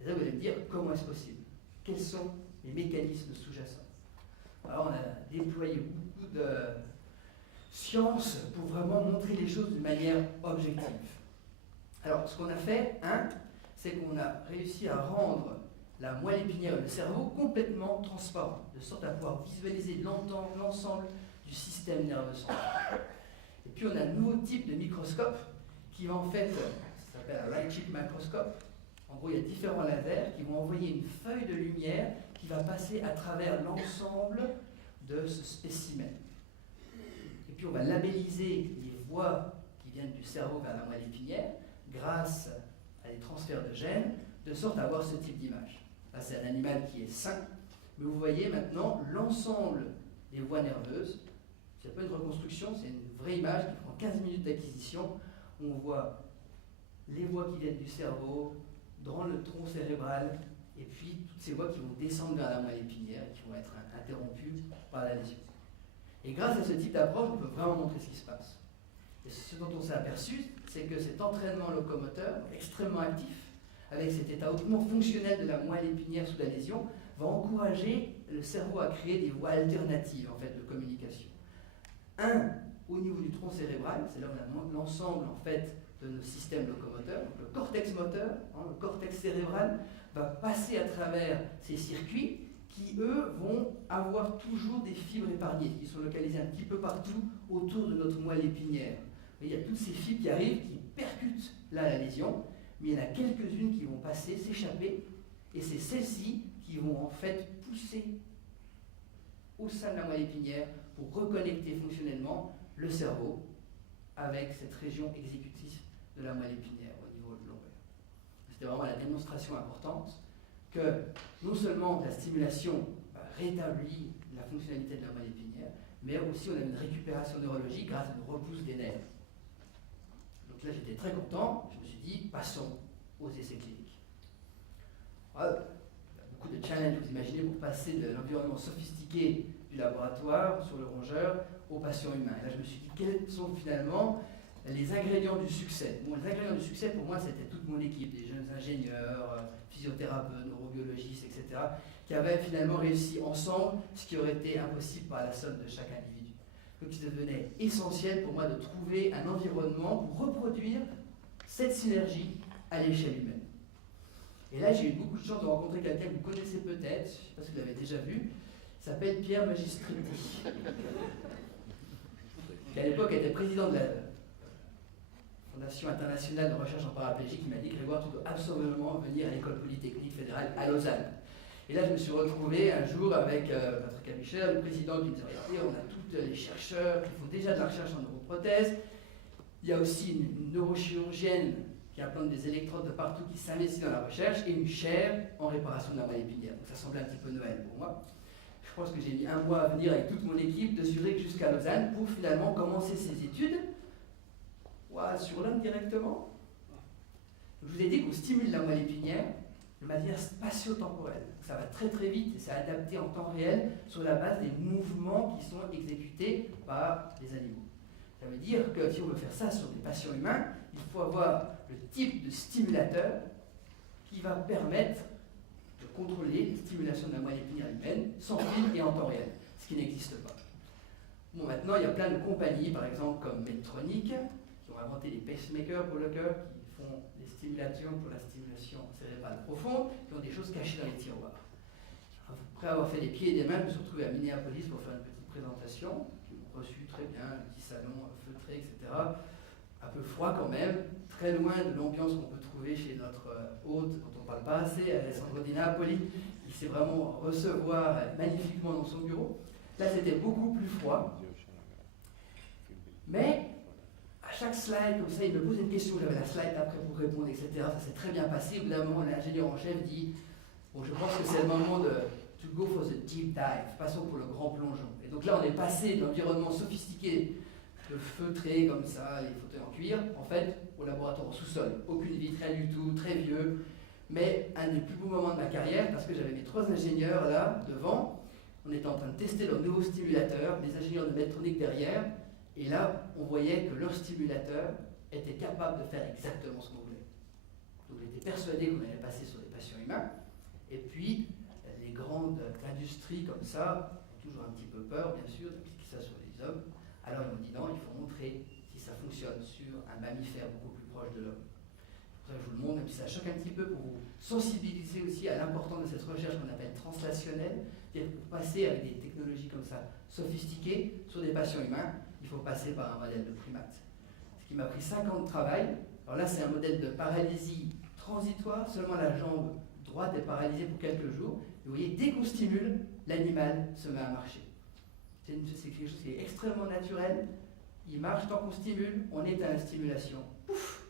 Et ça, vous allez me dire, comment est-ce possible? Quels sont les mécanismes sous-jacents? Alors, on a déployé beaucoup de science pour vraiment montrer les choses d'une manière objective. Alors, ce qu'on a fait, c'est qu'on a réussi à rendre la moelle épinière et le cerveau complètement transparents, de sorte à pouvoir visualiser l'ensemble du système nerveux central. Et puis on a un nouveau type de microscope qui va en fait, ça s'appelle un light chip microscope. En gros, il y a différents lasers qui vont envoyer une feuille de lumière qui va passer à travers l'ensemble de ce spécimen. Et puis on va labelliser les voies qui viennent du cerveau vers la moelle épinière grâce à des transferts de gènes, de sorte à avoir ce type d'image. Là, c'est un animal qui est sain, mais vous voyez maintenant l'ensemble des voies nerveuses. C'est pas une reconstruction, c'est une vraie image qui prend 15 minutes d'acquisition. On voit les voies qui viennent du cerveau, dans le tronc cérébral, et puis toutes ces voies qui vont descendre vers la moelle épinière et qui vont être interrompues par la lésion. Et grâce à ce type d'approche, on peut vraiment montrer ce qui se passe. Et ce dont on s'est aperçu, c'est que cet entraînement locomoteur, extrêmement actif, avec cet état hautement fonctionnel de la moelle épinière sous la lésion, va encourager le cerveau à créer des voies alternatives en fait, de communication. Au niveau du tronc cérébral, c'est là où on a l'ensemble en fait, de nos systèmes locomoteurs. Donc, le cortex moteur, le cortex cérébral, va passer à travers ces circuits qui, eux, vont avoir toujours des fibres épargnées, qui sont localisées un petit peu partout autour de notre moelle épinière. Et il y a toutes ces fibres qui arrivent, qui percutent là la lésion, mais il y en a quelques-unes qui vont passer, s'échapper, et c'est celles-ci qui vont en fait pousser au sein de la moelle épinière pour reconnecter fonctionnellement le cerveau avec cette région exécutive de la moelle épinière au niveau de lombaire. C'était vraiment la démonstration importante que non seulement la stimulation rétablit la fonctionnalité de la moelle épinière, mais aussi on a une récupération neurologique grâce à une repousse des nerfs. Donc là j'étais très content, je me suis dit passons aux essais cliniques. Voilà. Il y a beaucoup de challenges, vous imaginez, pour passer de l'environnement sophistiqué du laboratoire sur le rongeur aux patients humains. Et là je me suis dit quels sont finalement les ingrédients du succès. Bon, les ingrédients du succès, pour moi, c'était toute mon équipe, des jeunes ingénieurs, physiothérapeutes, neurobiologistes, etc., qui avaient finalement réussi ensemble ce qui aurait été impossible par la somme de chaque individu. Donc il devenait essentiel pour moi de trouver un environnement pour reproduire cette synergie à l'échelle humaine. Et là, j'ai eu beaucoup de chance de rencontrer quelqu'un que vous connaissez peut-être, je ne sais pas si vous l'avez déjà vu, il s'appelle Pierre Magistriti, qui à l'époque était président de la Fondation internationale de recherche en paraplégie, qui m'a dit Grégoire, tu dois absolument venir à l'école polytechnique fédérale à Lausanne. Et là, je me suis retrouvé un jour avec Patrick Abicher, le président, qui me disait regardez, on a tous les chercheurs qui font déjà de la recherche en neuroprothèse. Il y a aussi une neurochirurgienne qui implante des électrodes de partout, qui s'investit dans la recherche, et une chaire en réparation de la moelle épinière. Donc ça semblait un petit peu Noël pour moi. Je pense que j'ai mis un mois à venir avec toute mon équipe de Zurich jusqu'à Lausanne pour finalement commencer ces études. Sur l'homme directement. Je vous ai dit qu'on stimule la moelle épinière de manière spatio-temporelle. Ça va très très vite et c'est adapté en temps réel sur la base des mouvements qui sont exécutés par les animaux. Ça veut dire que si on veut faire ça sur des patients humains, il faut avoir le type de stimulateur qui va permettre de contrôler les stimulations de la moelle épinière humaine sans fil et en temps réel, ce qui n'existe pas. Bon, maintenant, il y a plein de compagnies, par exemple comme Medtronic, qui ont inventé des pacemakers pour le cœur, qui font des stimulations pour la stimulation cérébrale profonde, qui ont des choses cachées dans les tiroirs. Après avoir fait des pieds et des mains, je me suis retrouvé à Minneapolis pour faire une petite présentation, qui m'ont reçu très bien, un petit salon feutré, etc. Un peu froid quand même, très loin de l'ambiance qu'on peut trouver chez notre hôte, dont on ne parle pas assez, Alessandro Di Napoli, qui sait vraiment recevoir magnifiquement dans son bureau. Là, c'était beaucoup plus froid. Mais à chaque slide, comme ça, il me pose une question, j'avais la slide après pour répondre, etc. Ça s'est très bien passé. Au bout d'un moment, l'ingénieur en chef dit bon, je pense que c'est le moment de to go for the deep dive, passons pour le grand plongeon. Et donc là, on est passé de l'environnement sophistiqué, de feutré comme ça, les fauteuils en cuir, en fait, au laboratoire en sous-sol. Aucune vitre, rien du tout, très vieux. Mais un des plus beaux moments de ma carrière, parce que j'avais mes 3 ingénieurs là, devant. On était en train de tester leur nouveau stimulateur, les ingénieurs de Medtronic derrière. Et là, on voyait que leur stimulateur était capable de faire exactement ce qu'on voulait. Donc j'étais persuadé qu'on allait passer sur des patients humains. Et puis, les grandes industries comme ça ont toujours un petit peu peur, bien sûr, d'appliquer ça sur les hommes. Alors ils m'ont dit non, il faut montrer si ça fonctionne sur un mammifère beaucoup plus proche de l'homme. Pour ça, je vous le montre, et puis ça choque un petit peu pour vous sensibiliser aussi à l'importance de cette recherche qu'on appelle translationnelle, c'est-à-dire pour passer avec des technologies comme ça sophistiquées sur des patients humains, il faut passer par un modèle de primate. Ce qui m'a pris 5 ans de travail. Alors là, c'est un modèle de paralysie transitoire, seulement la jambe droite est paralysée pour quelques jours. Et vous voyez, dès qu'on stimule, l'animal se met à marcher. C'est quelque chose qui est extrêmement naturel. Il marche tant qu'on stimule, on éteint la stimulation. Pouf,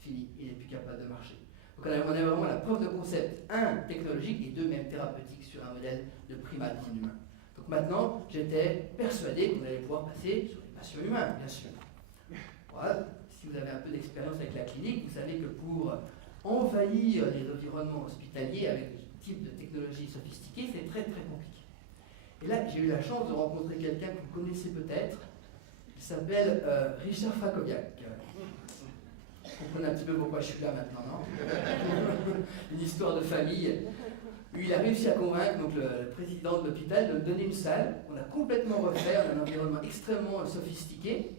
fini, il n'est plus capable de marcher. Donc on a vraiment la preuve de concept, 1, technologique, et 2, même thérapeutique sur un modèle de primate non humain. Donc maintenant, j'étais persuadé qu'on allait pouvoir passer sur les patients humains, bien sûr. Voilà. Si vous avez un peu d'expérience avec la clinique, vous savez que pour envahir les environnements hospitaliers avec ce type de technologie sophistiquée, c'est très très compliqué. Et là, j'ai eu la chance de rencontrer quelqu'un que vous connaissez peut-être, qui s'appelle Richard Frakowiak. Vous comprenez un petit peu pourquoi je suis là maintenant, non? Une histoire de famille. Il a réussi à convaincre donc, le président de l'hôpital de me donner une salle. On a complètement refait, un environnement extrêmement sophistiqué,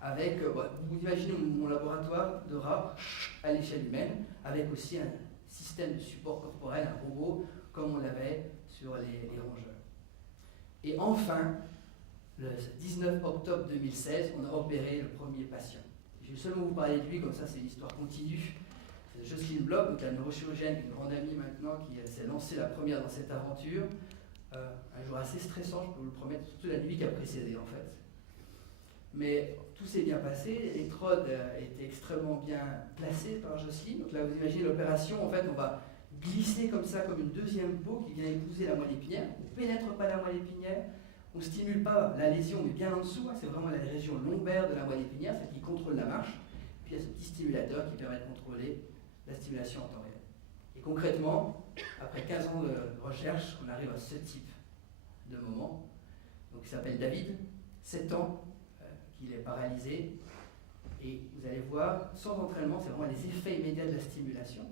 avec, vous imaginez mon laboratoire de rats à l'échelle humaine, avec aussi un système de support corporel, un robot, comme on l'avait sur les rongeurs. Et enfin, le 19 octobre 2016, on a opéré le premier patient. Je vais seulement vous parler de lui, comme ça c'est une histoire continue. C'est Jocelyne Bloch, donc la neurochirurgienne, une grande amie maintenant, qui s'est lancée la première dans cette aventure. Un jour assez stressant, je peux vous le promettre, surtout la nuit qui a précédé en fait. Mais tout s'est bien passé, l'électrode était extrêmement bien placée par Jocelyne. Donc là vous imaginez l'opération, en fait on va glisser comme ça, comme une deuxième peau qui vient épouser la moelle épinière. On ne pénètre pas la moelle épinière, on ne stimule pas la lésion, mais bien en dessous, hein, c'est vraiment la région lombaire de la moelle épinière, celle qui contrôle la marche. Puis il y a ce petit stimulateur qui permet de contrôler la stimulation en temps réel. Et concrètement, après 15 ans de recherche, on arrive à ce type de moment. Donc il s'appelle David, 7 ans, qu'il est paralysé. Et vous allez voir, sans entraînement, c'est vraiment les effets immédiats de la stimulation.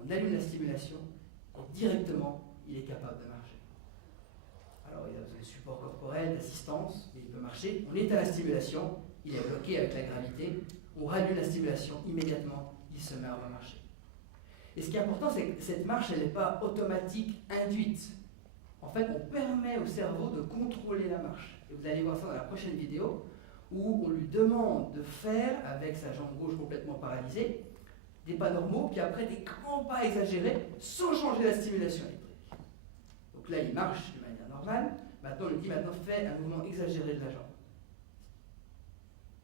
On allume la stimulation et directement, il est capable de marcher. Alors il a besoin de support corporel, d'assistance, mais il peut marcher. On est à la stimulation, il est bloqué avec la gravité. On rallume la stimulation, immédiatement, il se met à remarcher. Et ce qui est important, c'est que cette marche, elle n'est pas automatique, induite. En fait, on permet au cerveau de contrôler la marche. Et vous allez voir ça dans la prochaine vidéo, où on lui demande de faire, avec sa jambe gauche complètement paralysée, des pas normaux, puis après des grands pas exagérés, sans changer la stimulation électrique. Donc là, il marche de manière normale. Maintenant, on lui dit, maintenant, fais un mouvement exagéré de la jambe.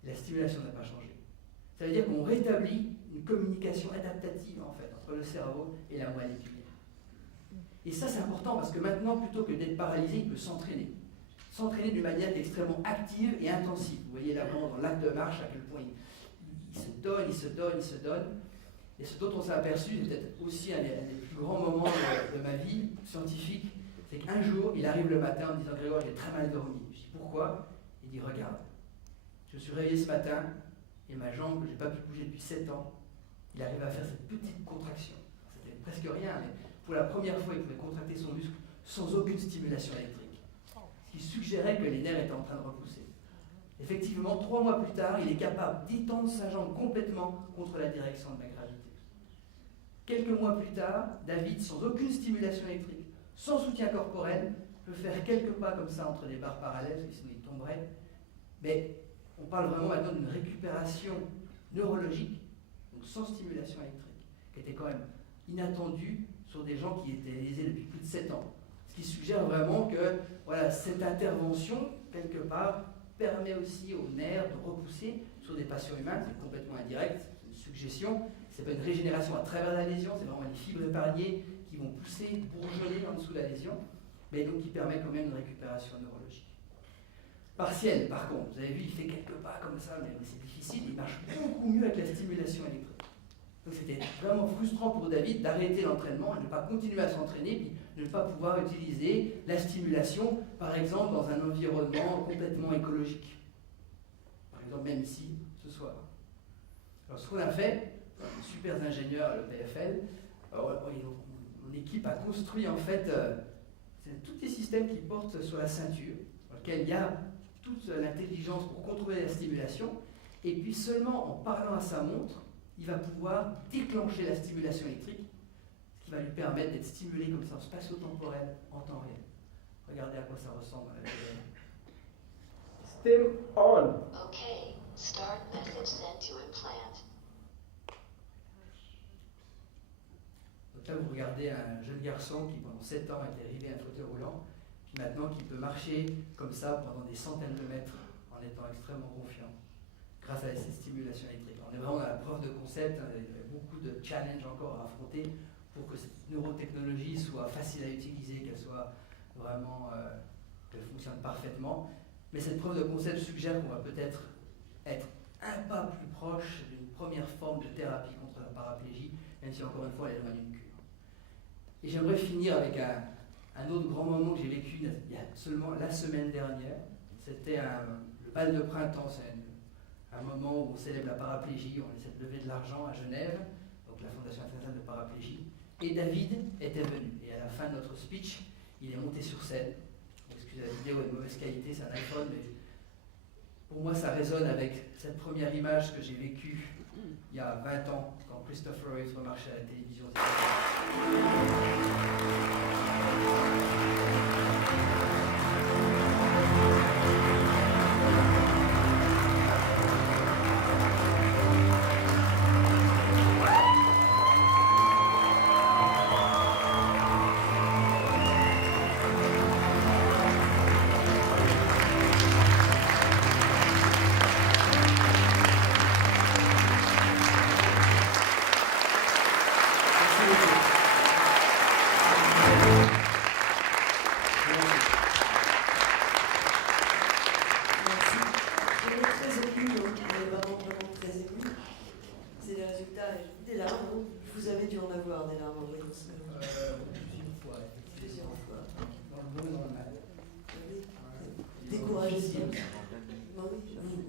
La stimulation n'a pas changé. Ça veut dire qu'on rétablit une communication adaptative, en fait, entre le cerveau et la moelle épinière. Et ça, c'est important, parce que maintenant, plutôt que d'être paralysé, il peut s'entraîner. S'entraîner d'une manière extrêmement active et intensive. Vous voyez là, dans l'acte de marche, à quel point il se donne, il se donne, il se donne. Et ce dont on s'est aperçu, c'est peut-être aussi un des plus grands moments de ma vie scientifique, c'est qu'un jour, il arrive le matin en me disant, Grégoire, j'ai très mal dormi. Je dis, pourquoi? Il dit, regarde, je me suis réveillé ce matin, et ma jambe, que je n'ai pas pu bouger depuis 7 ans, il arrive à faire cette petite contraction. C'était presque rien, mais pour la première fois, il pouvait contracter son muscle sans aucune stimulation électrique. Ce qui suggérait que les nerfs étaient en train de repousser. Effectivement, 3 mois plus tard, il est capable d'étendre sa jambe complètement contre la direction de la gravité. Quelques mois plus tard, David, sans aucune stimulation électrique, sans soutien corporel, peut faire quelques pas comme ça entre des barres parallèles, parce que sinon il tomberait. Mais on parle vraiment maintenant d'une récupération neurologique, donc sans stimulation électrique, qui était quand même inattendue sur des gens qui étaient lésés depuis plus de 7 ans. Ce qui suggère vraiment que voilà, cette intervention, quelque part, permet aussi aux nerfs de repousser sur des patients humains. C'est complètement indirect, c'est une suggestion. Ce n'est pas une régénération à travers la lésion, c'est vraiment les fibres épargnées qui vont pousser, bourgeonner en dessous de la lésion, mais donc qui permet quand même une récupération neurologique. Partiel, par contre, vous avez vu, il fait quelques pas comme ça, mais c'est difficile, il marche beaucoup mieux avec la stimulation électrique. Donc c'était vraiment frustrant pour David d'arrêter l'entraînement et de ne pas continuer à s'entraîner, puis de ne pas pouvoir utiliser la stimulation, par exemple, dans un environnement complètement écologique. Par exemple, même ici, ce soir. Alors ce qu'on a fait, les super ingénieurs à l'EPFL, mon équipe a construit en fait tous les systèmes qui portent sur la ceinture, dans lesquels il y a toute l'intelligence pour contrôler la stimulation, et puis seulement en parlant à sa montre, il va pouvoir déclencher la stimulation électrique, ce qui va lui permettre d'être stimulé comme ça en spatio-temporel en temps réel. Regardez à quoi ça ressemble à la vidéo. Stem on. Okay, start message sent to implant. Donc là, vous regardez un jeune garçon qui, pendant 7 ans, était arrivé à un fauteuil roulant, puis maintenant qui peut marcher comme ça pendant des centaines de mètres en étant extrêmement confiant, grâce à cette stimulation électrique. On est vraiment dans la preuve de concept, hein, il y a beaucoup de challenges encore à affronter pour que cette neurotechnologie soit facile à utiliser, qu'elle soit vraiment, qu'elle fonctionne parfaitement. Mais cette preuve de concept suggère qu'on va peut-être être un pas plus proche d'une première forme de thérapie contre la paraplégie, même si encore une fois elle est loin d'une cure. Et j'aimerais finir avec Un autre grand moment que j'ai vécu il y a seulement la semaine dernière, c'était le bal de printemps. C'est un moment où on célèbre la paraplégie, on essaie de lever de l'argent à Genève, donc la Fondation internationale de paraplégie. Et David était venu. Et à la fin de notre speech, il est monté sur scène. Excusez la vidéo est de mauvaise qualité, c'est un iPhone, mais pour moi ça résonne avec cette première image que j'ai vécue il y a 20 ans, quand Christopher Reeves remarchait à la télévision.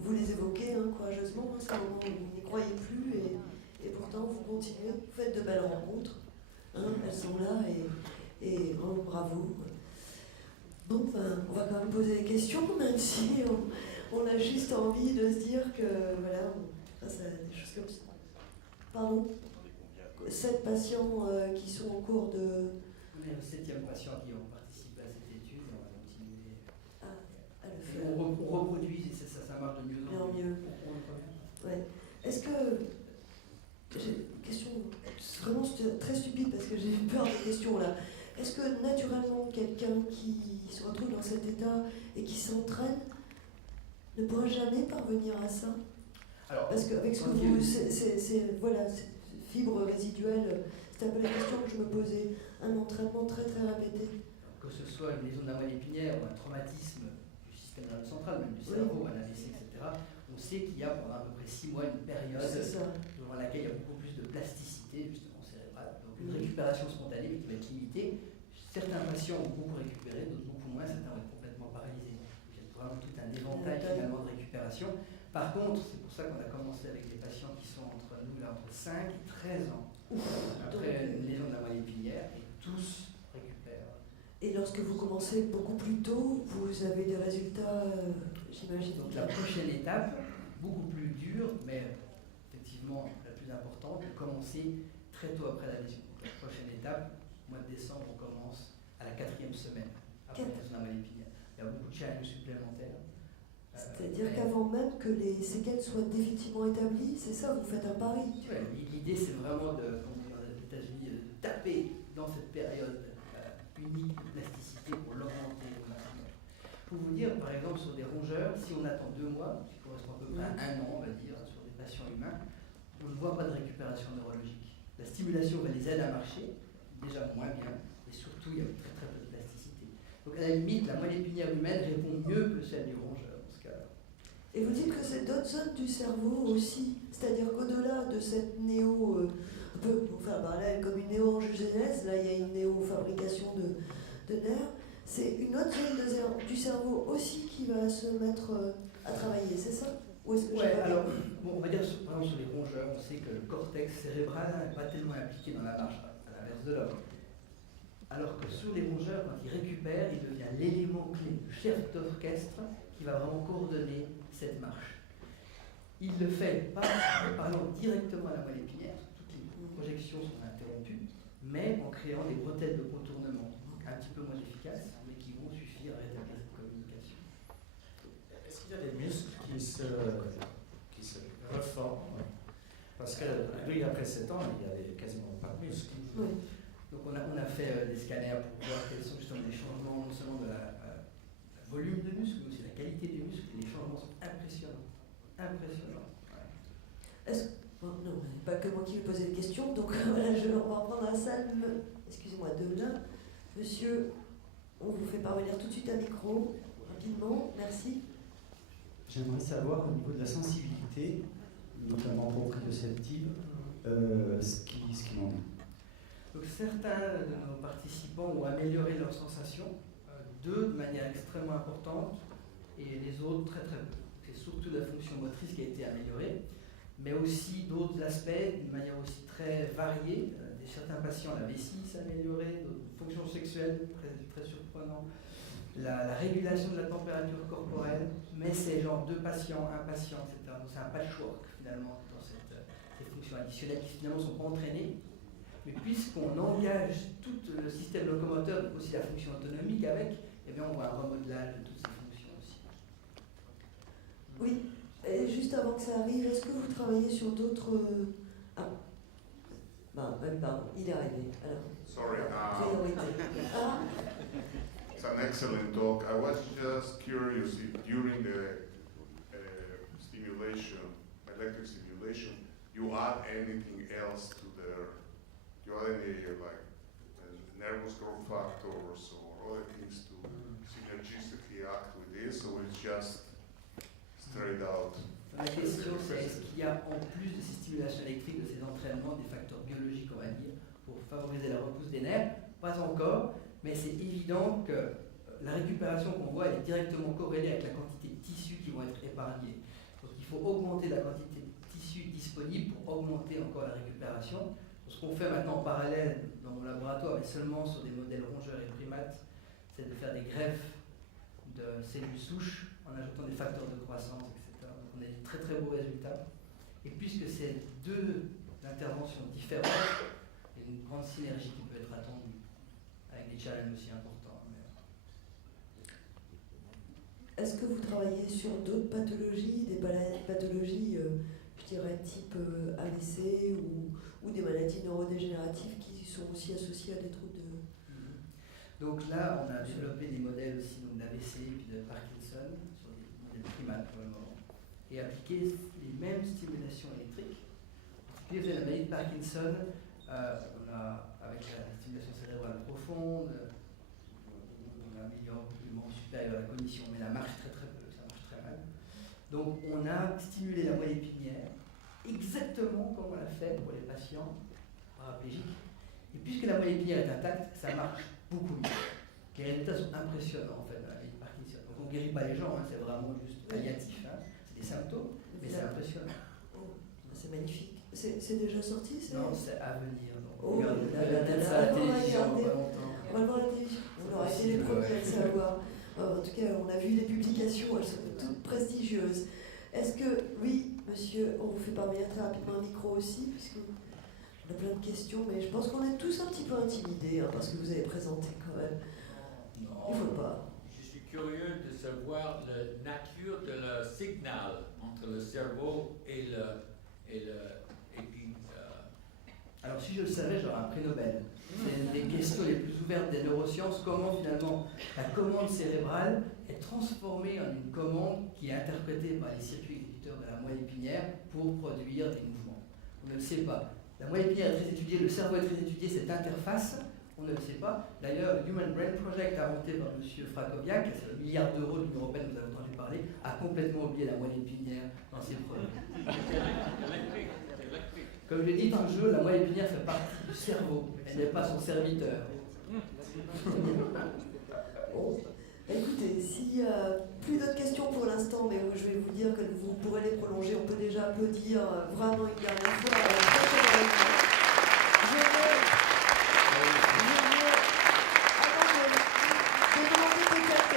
Vous les évoquez courageusement, c'est un moment où vous n'y croyez plus et pourtant vous continuez, vous faites de belles rencontres, elles sont là et bravo. Bon, on va quand même poser des questions, même si on a juste envie de se dire que voilà, face à des choses comme ça. Pardon ? 7 patients qui sont en cours de... On est le 7e patient qui ont participé à cette étude et on va continuer à le faire. On reproduit et ça marche de mieux en mieux. Ouais. Est-ce que... J'ai une question vraiment très stupide parce que j'ai eu peur des questions là. Est-ce que naturellement quelqu'un qui se retrouve dans cet état et qui s'entraîne ne pourra jamais parvenir à ça? Alors, parce qu'avec ce que vous... Voilà, fibre résiduelle, c'est un peu la question que je me posais. Un entraînement très très répété. Que ce soit une lésion de la moelle épinière ou un traumatisme du système nerveux central, même du cerveau, un AVC, etc., on sait qu'il y a pendant à peu près 6 mois une période durant laquelle il y a beaucoup plus de plasticité, justement cérébrale, donc une récupération spontanée mais qui va être limitée. Certains patients ont beaucoup récupéré, d'autres beaucoup moins, certains vont être complètement paralysés. Il y a vraiment tout un éventail finalement de récupération. Par contre, c'est pour ça qu'on a commencé avec des patients qui sont entre nous, là, entre 5 et 13 ans, après une lésion de la moelle épinière, et tous récupèrent. Et lorsque vous commencez beaucoup plus tôt, vous avez des résultats, j'imagine. Donc la prochaine étape, beaucoup plus dure, mais effectivement la plus importante, de commencer très tôt après la lésion. Donc la prochaine étape, au mois de décembre, on commence à la 4e semaine après la lésion de la moelle épinière. Il y a beaucoup de challenges supplémentaires. C'est-à-dire qu'avant même que les séquelles soient définitivement établies, c'est ça, vous faites un pari. Ouais, l'idée c'est vraiment de, comme on dit aux États-Unis, de taper dans cette période unique de plasticité pour l'augmenter au maximum. Pour vous dire, par exemple, sur des rongeurs, si on attend 2 mois, qui correspond à peu près à 1 an, on va dire, sur des patients humains, on ne voit pas de récupération neurologique. La stimulation va les aider à marcher, déjà moins bien, et surtout il y a très très peu de plasticité. Donc à la limite, la moelle épinière humaine répond mieux que celle du rongeur dans ce cas-là. Et vous dites que c'est d'autres zones du cerveau aussi, c'est-à-dire qu'au-delà de cette néo, un peu, enfin là, comme une néo-angiogenèse, là il y a une néo-fabrication de nerfs, c'est une autre zone du cerveau aussi qui va se mettre à travailler, c'est ça? Ou est-ce que alors, bon, on va dire, par exemple, sur les rongeurs, on sait que le cortex cérébral n'est pas tellement impliqué dans la marche, à l'inverse de l'homme. Alors que sur les rongeurs, quand ils récupèrent, il devient l'élément clé, le chef d'orchestre qui va vraiment coordonner cette marche. Il le fait pas en parlant directement à la moelle épinière, toutes les projections sont interrompues, mais en créant des bretelles de contournement, un petit peu moins efficaces, mais qui vont suffire à rétablir cette communication. Est-ce qu'il y a des muscles qui se reforment? Parce que lui, après 7 ans, il n'y a quasiment pas de muscles. Oui. Donc on a fait des scanners pour voir quels sont justement les changements, non seulement de la volume de muscle, mais aussi la qualité du muscle, et les changements sont impressionnants. Impressionnants. Ouais. Non, pas que moi qui vais poser des questions, donc voilà, on va reprendre la salle, excusez-moi, de là. Monsieur, on vous fait parvenir tout de suite un micro, rapidement, merci. J'aimerais savoir au niveau de la sensibilité, notamment pour de cette type, ce qu'il en est. Donc certains de nos participants ont amélioré leurs sensations, de manière extrêmement importante, et les autres très très peu. C'est surtout la fonction motrice qui a été améliorée, mais aussi d'autres aspects d'une manière aussi très variée. Certains patients, la vessie s'est améliorée, d'autres fonctions sexuelles, très surprenant, la régulation de la température corporelle, mais c'est genre 2 patients, 1 patient, etc. Donc c'est un patchwork finalement dans ces fonctions additionnelles qui finalement ne sont pas entraînées. Mais puisqu'on engage tout le système locomoteur, donc aussi la fonction autonomique avec, eh bien on voit un remodelage de toutes ces fonctions aussi. Oui, et juste avant que ça arrive, est-ce que vous travaillez sur d'autres... pardon, il est arrivé. Alors, sorry, priorité. it's an excellent talk. I was just curious if during the stimulation, electric stimulation, you add anything else to you add any nervous growth factors or other things to synergistically act with this, or it's just straight out? La question c'est est-ce qu'il y a en plus de ces stimulations électriques, de ces entraînements, des facteurs biologiques on va dire, pour favoriser la repousse des nerfs? Pas encore, mais c'est évident que la récupération qu'on voit elle est directement corrélée avec la quantité de tissus qui vont être épargnés. Donc il faut augmenter la quantité de tissus disponibles pour augmenter encore la récupération. Ce qu'on fait maintenant en parallèle dans mon laboratoire, mais seulement sur des modèles rongeurs et primates, c'est de faire des greffes de cellules souches en ajoutant des facteurs de croissance, etc. Donc on a des très très beaux résultats. Et puisque c'est 2 interventions différentes, il y a une grande synergie qui peut être attendue, avec des challenges aussi importants. Est-ce que vous travaillez sur d'autres pathologies, des pathologies, je dirais, type AVC ou des maladies neurodégénératives qui sont aussi associées à des troubles de... Donc là, on a développé des modèles aussi d'AVC et puis de Parkinson, sur des modèles primates pour le moment, et appliqué les mêmes stimulations électriques. En particulier, la maladie de Parkinson, on a, avec la stimulation cérébrale profonde, on améliore le membre supérieur à la cognition, mais ça marche très peu, ça marche très mal. Donc on a stimulé la moelle épinière exactement comme on l'a fait pour les patients paraplégiques. Et puisque la moelle épinière est intacte, ça marche beaucoup mieux. Les résultats sont impressionnants en fait dans la maladie de Parkinson. Donc on ne guérit pas les gens, c'est vraiment juste palliatif, c'est des symptômes, mais c'est impressionnant. Oh, c'est magnifique. C'est déjà sorti? Non, c'est à venir. On va le voir à la télévision. On aura été les premiers à le savoir. En tout cas, on a vu les publications, elles sont toutes prestigieuses. Est-ce que, oui, monsieur, on vous fait parvenir très rapidement un micro aussi, puisque on a plein de questions, mais je pense qu'on est tous un petit peu intimidés parce que vous avez présenté quand même. Non, il ne faut pas. Je suis curieux de savoir la nature de le signal entre le cerveau et Alors si je le savais, j'aurais un prix Nobel. C'est une des questions les plus ouvertes des neurosciences, comment finalement la commande cérébrale est transformée en une commande qui est interprétée par les circuits exécuteurs de la moelle épinière pour produire des mouvements. On ne le sait pas. La moelle épinière est très étudiée, le cerveau est très étudié, cette interface, on ne le sait pas. D'ailleurs, le Human Brain Project inventé par M. Frakowiak, c'est le milliard d'euros de l'Union européenne, vous avez entendu parler, a complètement oublié la moelle épinière dans ses projets. Comme je l'ai dit toujours, la moelle épinière fait partie du cerveau, elle n'est pas son serviteur. Bon, écoutez, s'il n'y a plus d'autres questions pour l'instant, mais je vais vous dire que vous pourrez les prolonger, on peut déjà applaudir vraiment une dernière fois. Je vais demander peut-être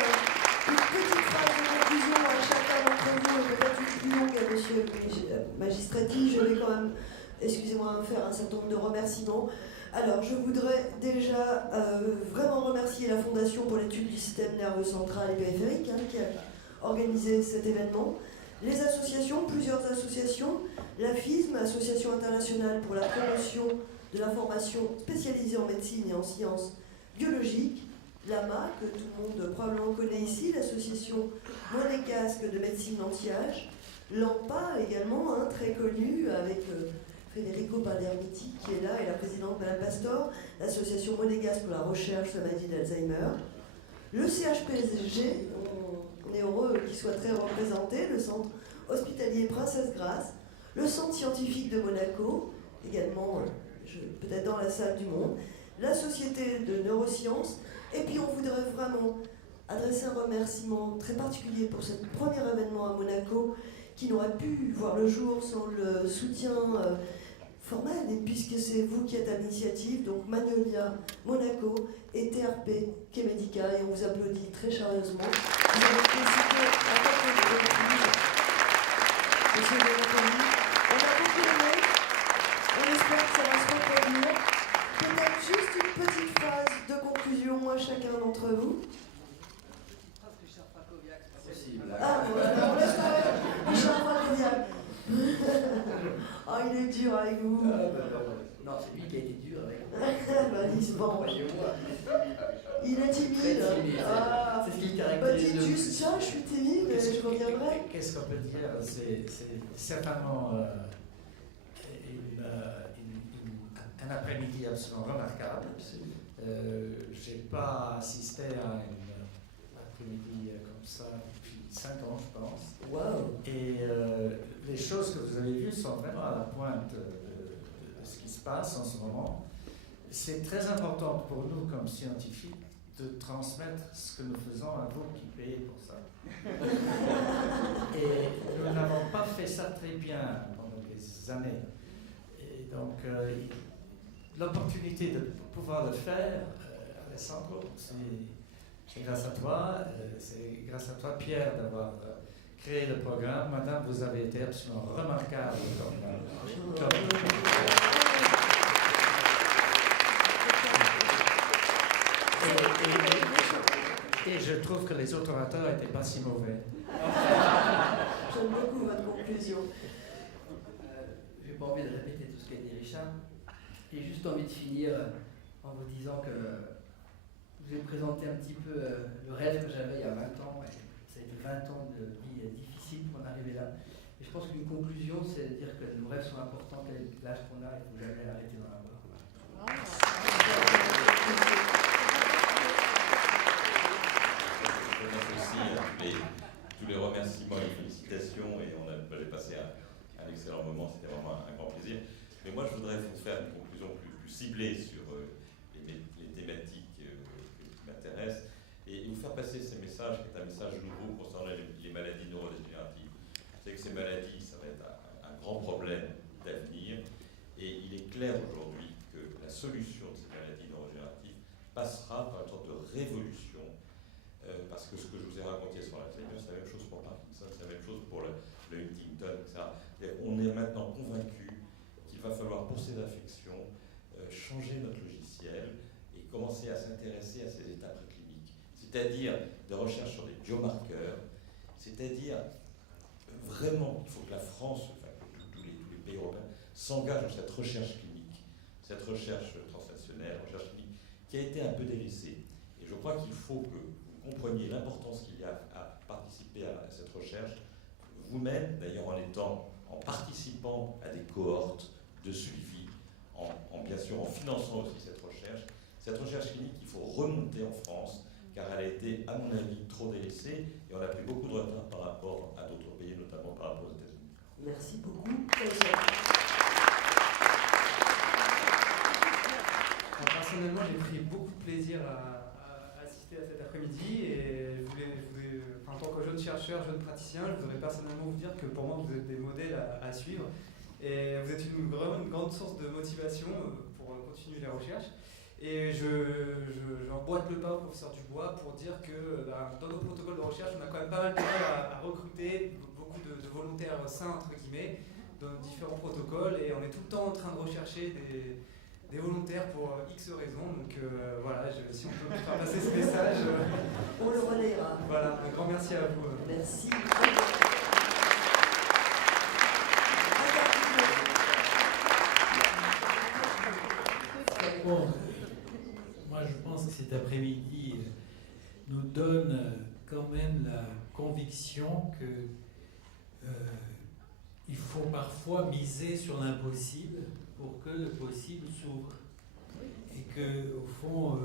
une petite phrase de conclusion à chacun d'entre vous, et peut-être une plus longue à M. Magistrati. Je vais quand même, excusez-moi, faire un certain nombre de remerciements. Alors, je voudrais déjà vraiment remercier la Fondation pour l'étude du système nerveux central et périphérique qui a organisé cet événement, les associations, plusieurs associations, la FISM, Association internationale pour la promotion de la formation spécialisée en médecine et en sciences biologiques, l'AMA, que tout le monde probablement connaît ici, l'association monégasque de médecine anti-âge, l'AMPA également, très connue, avec Federico Padermiti qui est là, et la présidente Madame Pastor, l'association monégasque pour la recherche sur la maladie d'Alzheimer, le CHPSG, on est heureux qu'il soit très représenté, le centre hospitalier Princesse Grasse, le centre scientifique de Monaco, également peut-être dans la salle du Monde, la Société de neurosciences, et puis on voudrait vraiment adresser un remerciement très particulier pour ce premier événement à Monaco qui n'aurait pu voir le jour sans le soutien formel, et puisque c'est vous qui êtes à l'initiative, donc Magnolia, Monaco et TRP, Quémédica, et on vous applaudit très chaleureusement. Vous avez félicité à quelques reprises, monsieur Delatoni. On a beaucoup aimé, on espère que ça va se reproduire. Peut-être juste une petite phrase de conclusion à chacun d'entre vous. Ah, bon, alors on laisse tomber Richard Fakoviak. Oh, il est dur avec vous. Non, c'est lui qui a été dur avec moi. Bah, il se venge. Il est timide. Très timide. Ah, c'est ce qui le bah, caractérise. dites juste ça, je suis timide, je reviendrai. Qu'est-ce qu'on peut dire? C'est certainement un après-midi absolument remarquable. Je n'ai pas assisté à un après-midi comme ça depuis 5 ans, je pense. Wow. Et les choses que vous avez vues sont vraiment à la pointe de ce qui se passe en ce moment. C'est très important pour nous, comme scientifiques, de transmettre ce que nous faisons à vous qui payez pour ça. Et nous n'avons pas fait ça très bien pendant des années. Et donc, l'opportunité de pouvoir le faire, Alessandro, c'est grâce à toi. C'est grâce à toi, Pierre, d'avoir créé le programme. Madame, vous avez été absolument remarquable et je trouve que les autres orateurs n'étaient pas si mauvais. J'aime beaucoup votre conclusion. Je n'ai pas envie de répéter tout ce qu'a dit Richard. J'ai juste envie de finir en vous disant que je vous ai présenté un petit peu le rêve que j'avais il y a 20 ans. Ça a été 20 ans de vie difficile pour en arriver là. Et je pense qu'une conclusion, c'est de dire que nos rêves sont importants, quel est l'âge qu'on a, et qu'il ne faut jamais arrêter d'en avoir. Je remercie aussi tous les remerciements et les félicitations, et j'ai passé un excellent moment, c'était vraiment un grand plaisir. Mais moi, je voudrais vous faire une conclusion plus ciblée sur les thématiques qui m'intéressent, et vous faire passer ces messages, qui est un message nouveau concernant les maladies neurodégénératives. Vous savez que ces maladies, ça va être un grand problème d'avenir, et il est clair aujourd'hui que la solution de ces maladies neurodégénératives passera par une sorte de révolution, parce que ce que je vous ai raconté sur l'Alzheimer, c'est la même chose pour Parkinson, c'est la même chose pour le Huntington, etc. On est maintenant convaincu qu'il va falloir, pour ces affections, changer notre logiciel et commencer à s'intéresser à ces états précliniques, c'est-à-dire de recherche sur des biomarqueurs, c'est-à-dire vraiment, il faut que la France, enfin tous les pays européens, s'engagent dans cette recherche clinique, cette recherche translationnelle, recherche clinique, qui a été un peu délaissée. Et je crois qu'il faut que vous compreniez l'importance qu'il y a à participer à cette recherche, vous-même, d'ailleurs en participant à des cohortes de suivi, bien sûr en finançant aussi cette recherche. Cette recherche clinique, il faut remonter en France, car elle a été, à mon avis, trop délaissée, et on a pris beaucoup de retard par rapport à d'autres pays, notamment par rapport aux États-Unis. Merci beaucoup. Personnellement, j'ai pris beaucoup de plaisir à assister à cet après-midi, et en tant que jeune chercheur, jeune praticien, je voudrais personnellement vous dire que pour moi, vous êtes des modèles à suivre, et vous êtes vraiment une grande source de motivation pour continuer les recherches. Et j'emboîte le pas au professeur Dubois pour dire que dans nos protocoles de recherche, on a quand même pas mal de mal à recruter beaucoup de volontaires sains, entre guillemets, dans différents protocoles, et on est tout le temps en train de rechercher des volontaires pour X raisons. Donc voilà, si on peut faire passer ce message. On le relayera. Voilà, un grand merci à vous. Merci. Bon, moi je pense que cet après-midi nous donne quand même la conviction que il faut parfois miser sur l'impossible pour que le possible s'ouvre. Et que, au fond,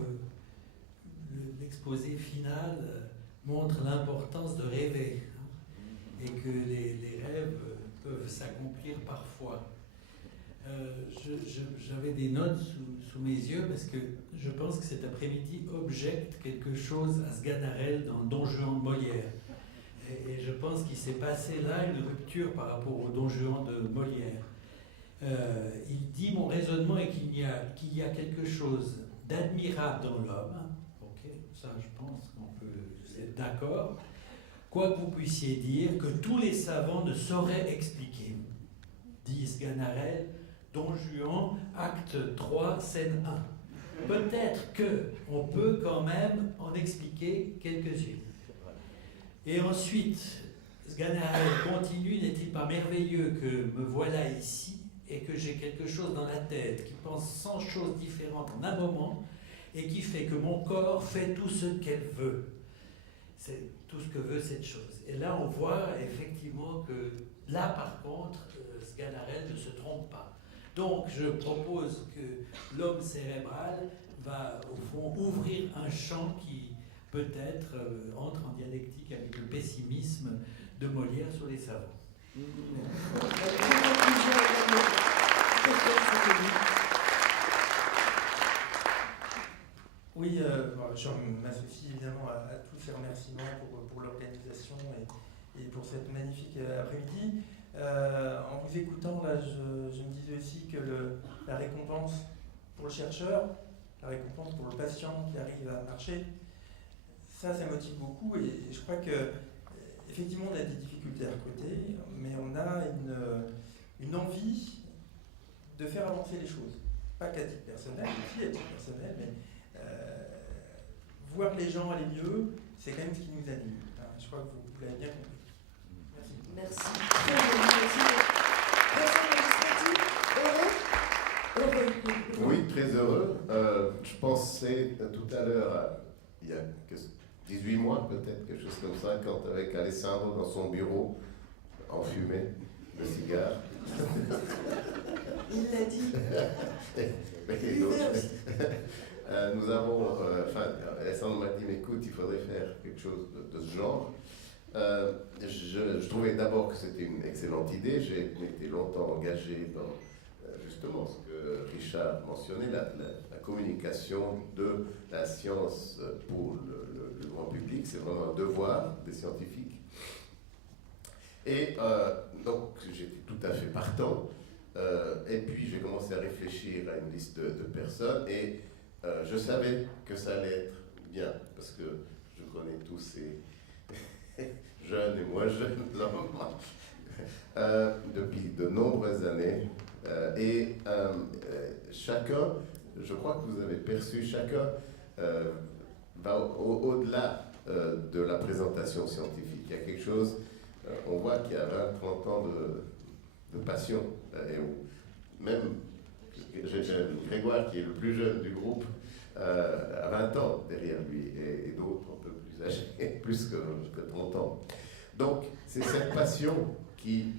l'exposé final montre l'importance de rêver, hein, et que les rêves peuvent s'accomplir parfois. J'avais des notes sous mes yeux parce que je pense que cet après-midi objecte quelque chose à Sganarelle dans Don Juan de Molière. Et je pense qu'il s'est passé là une rupture par rapport au Don Juan de Molière. Il dit: mon raisonnement est qu'il y a quelque chose d'admirable dans l'homme. Ok, ça je pense qu'on peut être d'accord. Quoi que vous puissiez dire, que tous les savants ne sauraient expliquer. Dit Sganarelle, Don Juan, acte 3, scène 1. Peut-être qu'on peut quand même en expliquer quelques-unes. Et ensuite, Sganarelle continue: n'est-il pas merveilleux que me voilà ici et que j'ai quelque chose dans la tête qui pense 100 choses différentes en un moment et qui fait que mon corps fait tout ce qu'elle veut. C'est tout ce que veut cette chose. Et là, on voit effectivement que là, par contre, Sganarelle ne se trompe pas. Donc, je propose que l'homme cérébral va, au fond, ouvrir un champ qui, peut-être, entre en dialectique avec le pessimisme de Molière sur les savants. Oui, je m'associe évidemment à tous ces remerciements pour l'organisation et pour cette magnifique après-midi. En vous écoutant, là, je me disais aussi que la récompense pour le chercheur, la récompense pour le patient qui arrive à marcher, ça motive beaucoup. Et je crois que effectivement, on a des difficultés à côté, mais on a une envie de faire avancer les choses. Pas qu'à titre personnel, aussi à titre personnel, mais voir les gens aller mieux, c'est quand même ce qui nous anime. Je crois que vous l'avez bien compris. Merci. Merci. Très bien, merci. Heureux ? Oui, très heureux. Je pensais tout à l'heure, il y a 18 mois peut-être, quelque chose comme ça, quand avec Alessandro dans son bureau, en fumée de cigares. Il l'a dit. Nous avons, Alessandro m'a dit: mais écoute, il faudrait faire quelque chose de ce genre. Je trouvais d'abord que c'était une excellente idée. J'ai été longtemps engagé dans justement ce que Richard mentionnait, la communication de la science pour le grand public. C'est vraiment un devoir des scientifiques. Et donc j'étais tout à fait partant. Et puis j'ai commencé à réfléchir à une liste de personnes et je savais que ça allait être bien, parce que je connais tous ces jeunes et moins jeunes hommes depuis de nombreuses années. Et chacun, je crois que vous avez perçu, chacun va au-delà de la présentation scientifique. Il y a quelque chose, on voit qu'il y a 20-30 ans de passion. Et même Grégoire, qui est le plus jeune du groupe, a 20 ans derrière lui, et d'autres un peu plus âgés, plus que 30 ans. Donc, c'est cette passion qui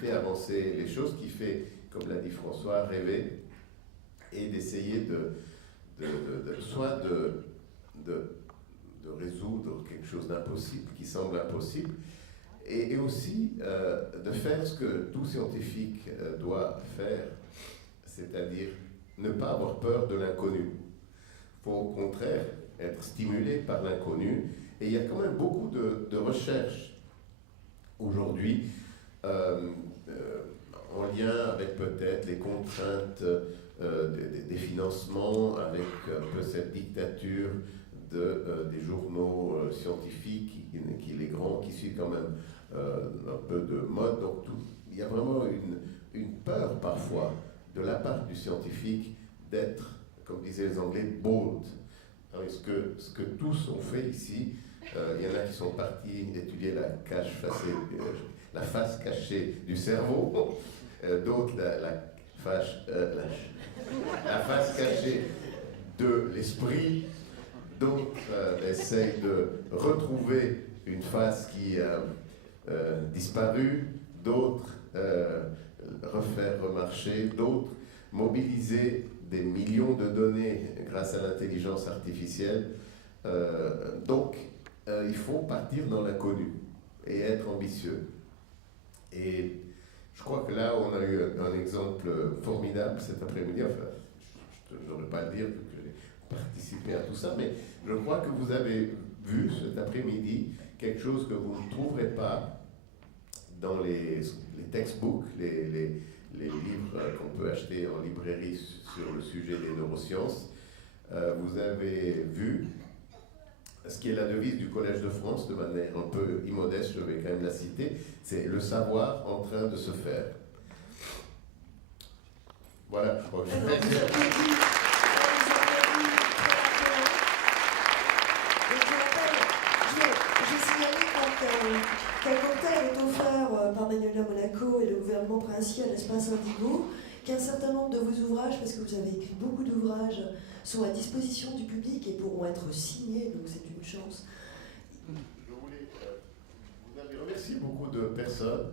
fait avancer les choses, qui fait, comme l'a dit François, rêver, et d'essayer soit de résoudre quelque chose d'impossible, qui semble impossible, et aussi de faire ce que tout scientifique doit faire, c'est-à-dire ne pas avoir peur de l'inconnu. Il faut au contraire être stimulé par l'inconnu. Et il y a quand même beaucoup de recherches aujourd'hui en lien avec peut-être les contraintes des financements, avec un peu cette dictature des journaux scientifiques, les grands qui suivent quand même un peu de mode. Donc il y a vraiment une peur parfois de la part du scientifique d'être, comme disaient les Anglais, bold. Ce que tous ont fait ici, il y en a qui sont partis étudier la face cachée du cerveau, d'autres la face cachée de l'esprit, d'autres essayent de retrouver une face qui a disparu, d'autres refaire remarcher, d'autres mobiliser des millions de données grâce à l'intelligence artificielle. Donc, il faut partir dans l'inconnu et être ambitieux. Et Je crois que là, on a eu un exemple formidable cet après-midi. Enfin, je n'aurais pas à le dire parce que j'ai participé à tout ça, mais je crois que vous avez vu cet après-midi quelque chose que vous ne trouverez pas dans les textbooks, les livres qu'on peut acheter en librairie sur le sujet des neurosciences. Vous avez vu ce qui est la devise du Collège de France, de manière un peu immodeste, je vais quand même la citer, c'est le savoir en train de se faire. Voilà, je crois que J'ai signalé qu'un cocktail est offert par Manuela Monaco et le gouvernement princier à l'espace Indigo, qu'un certain nombre de vos ouvrages, parce que vous avez écrit beaucoup d'ouvrages, sont à disposition du public et pourront être signés, donc c'est une chance. Vous avez remercié beaucoup de personnes,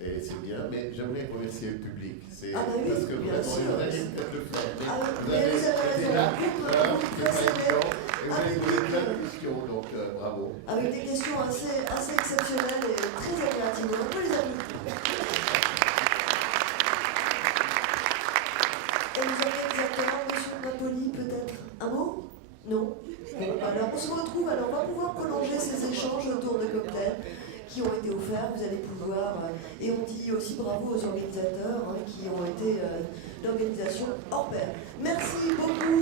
et c'est bien, mais j'aimerais remercier le public. C'est oui, parce que bien sûr. vous allez peut-être le faire. Vous mais avez vous avez été raison. là, Vous c'est pas évident, et vous avez posé plein de questions, donc bravo. Avec des questions assez exceptionnelles et très agréatives. On peut les applaudir. Et nous avons exactement Monsieur Napoli, peut-être un mot? Non? Alors on se retrouve, alors on va pouvoir prolonger ces échanges autour de cocktails qui ont été offerts, vous allez pouvoir, et on dit aussi bravo aux organisateurs qui ont été d'organisation hors pair. Merci beaucoup.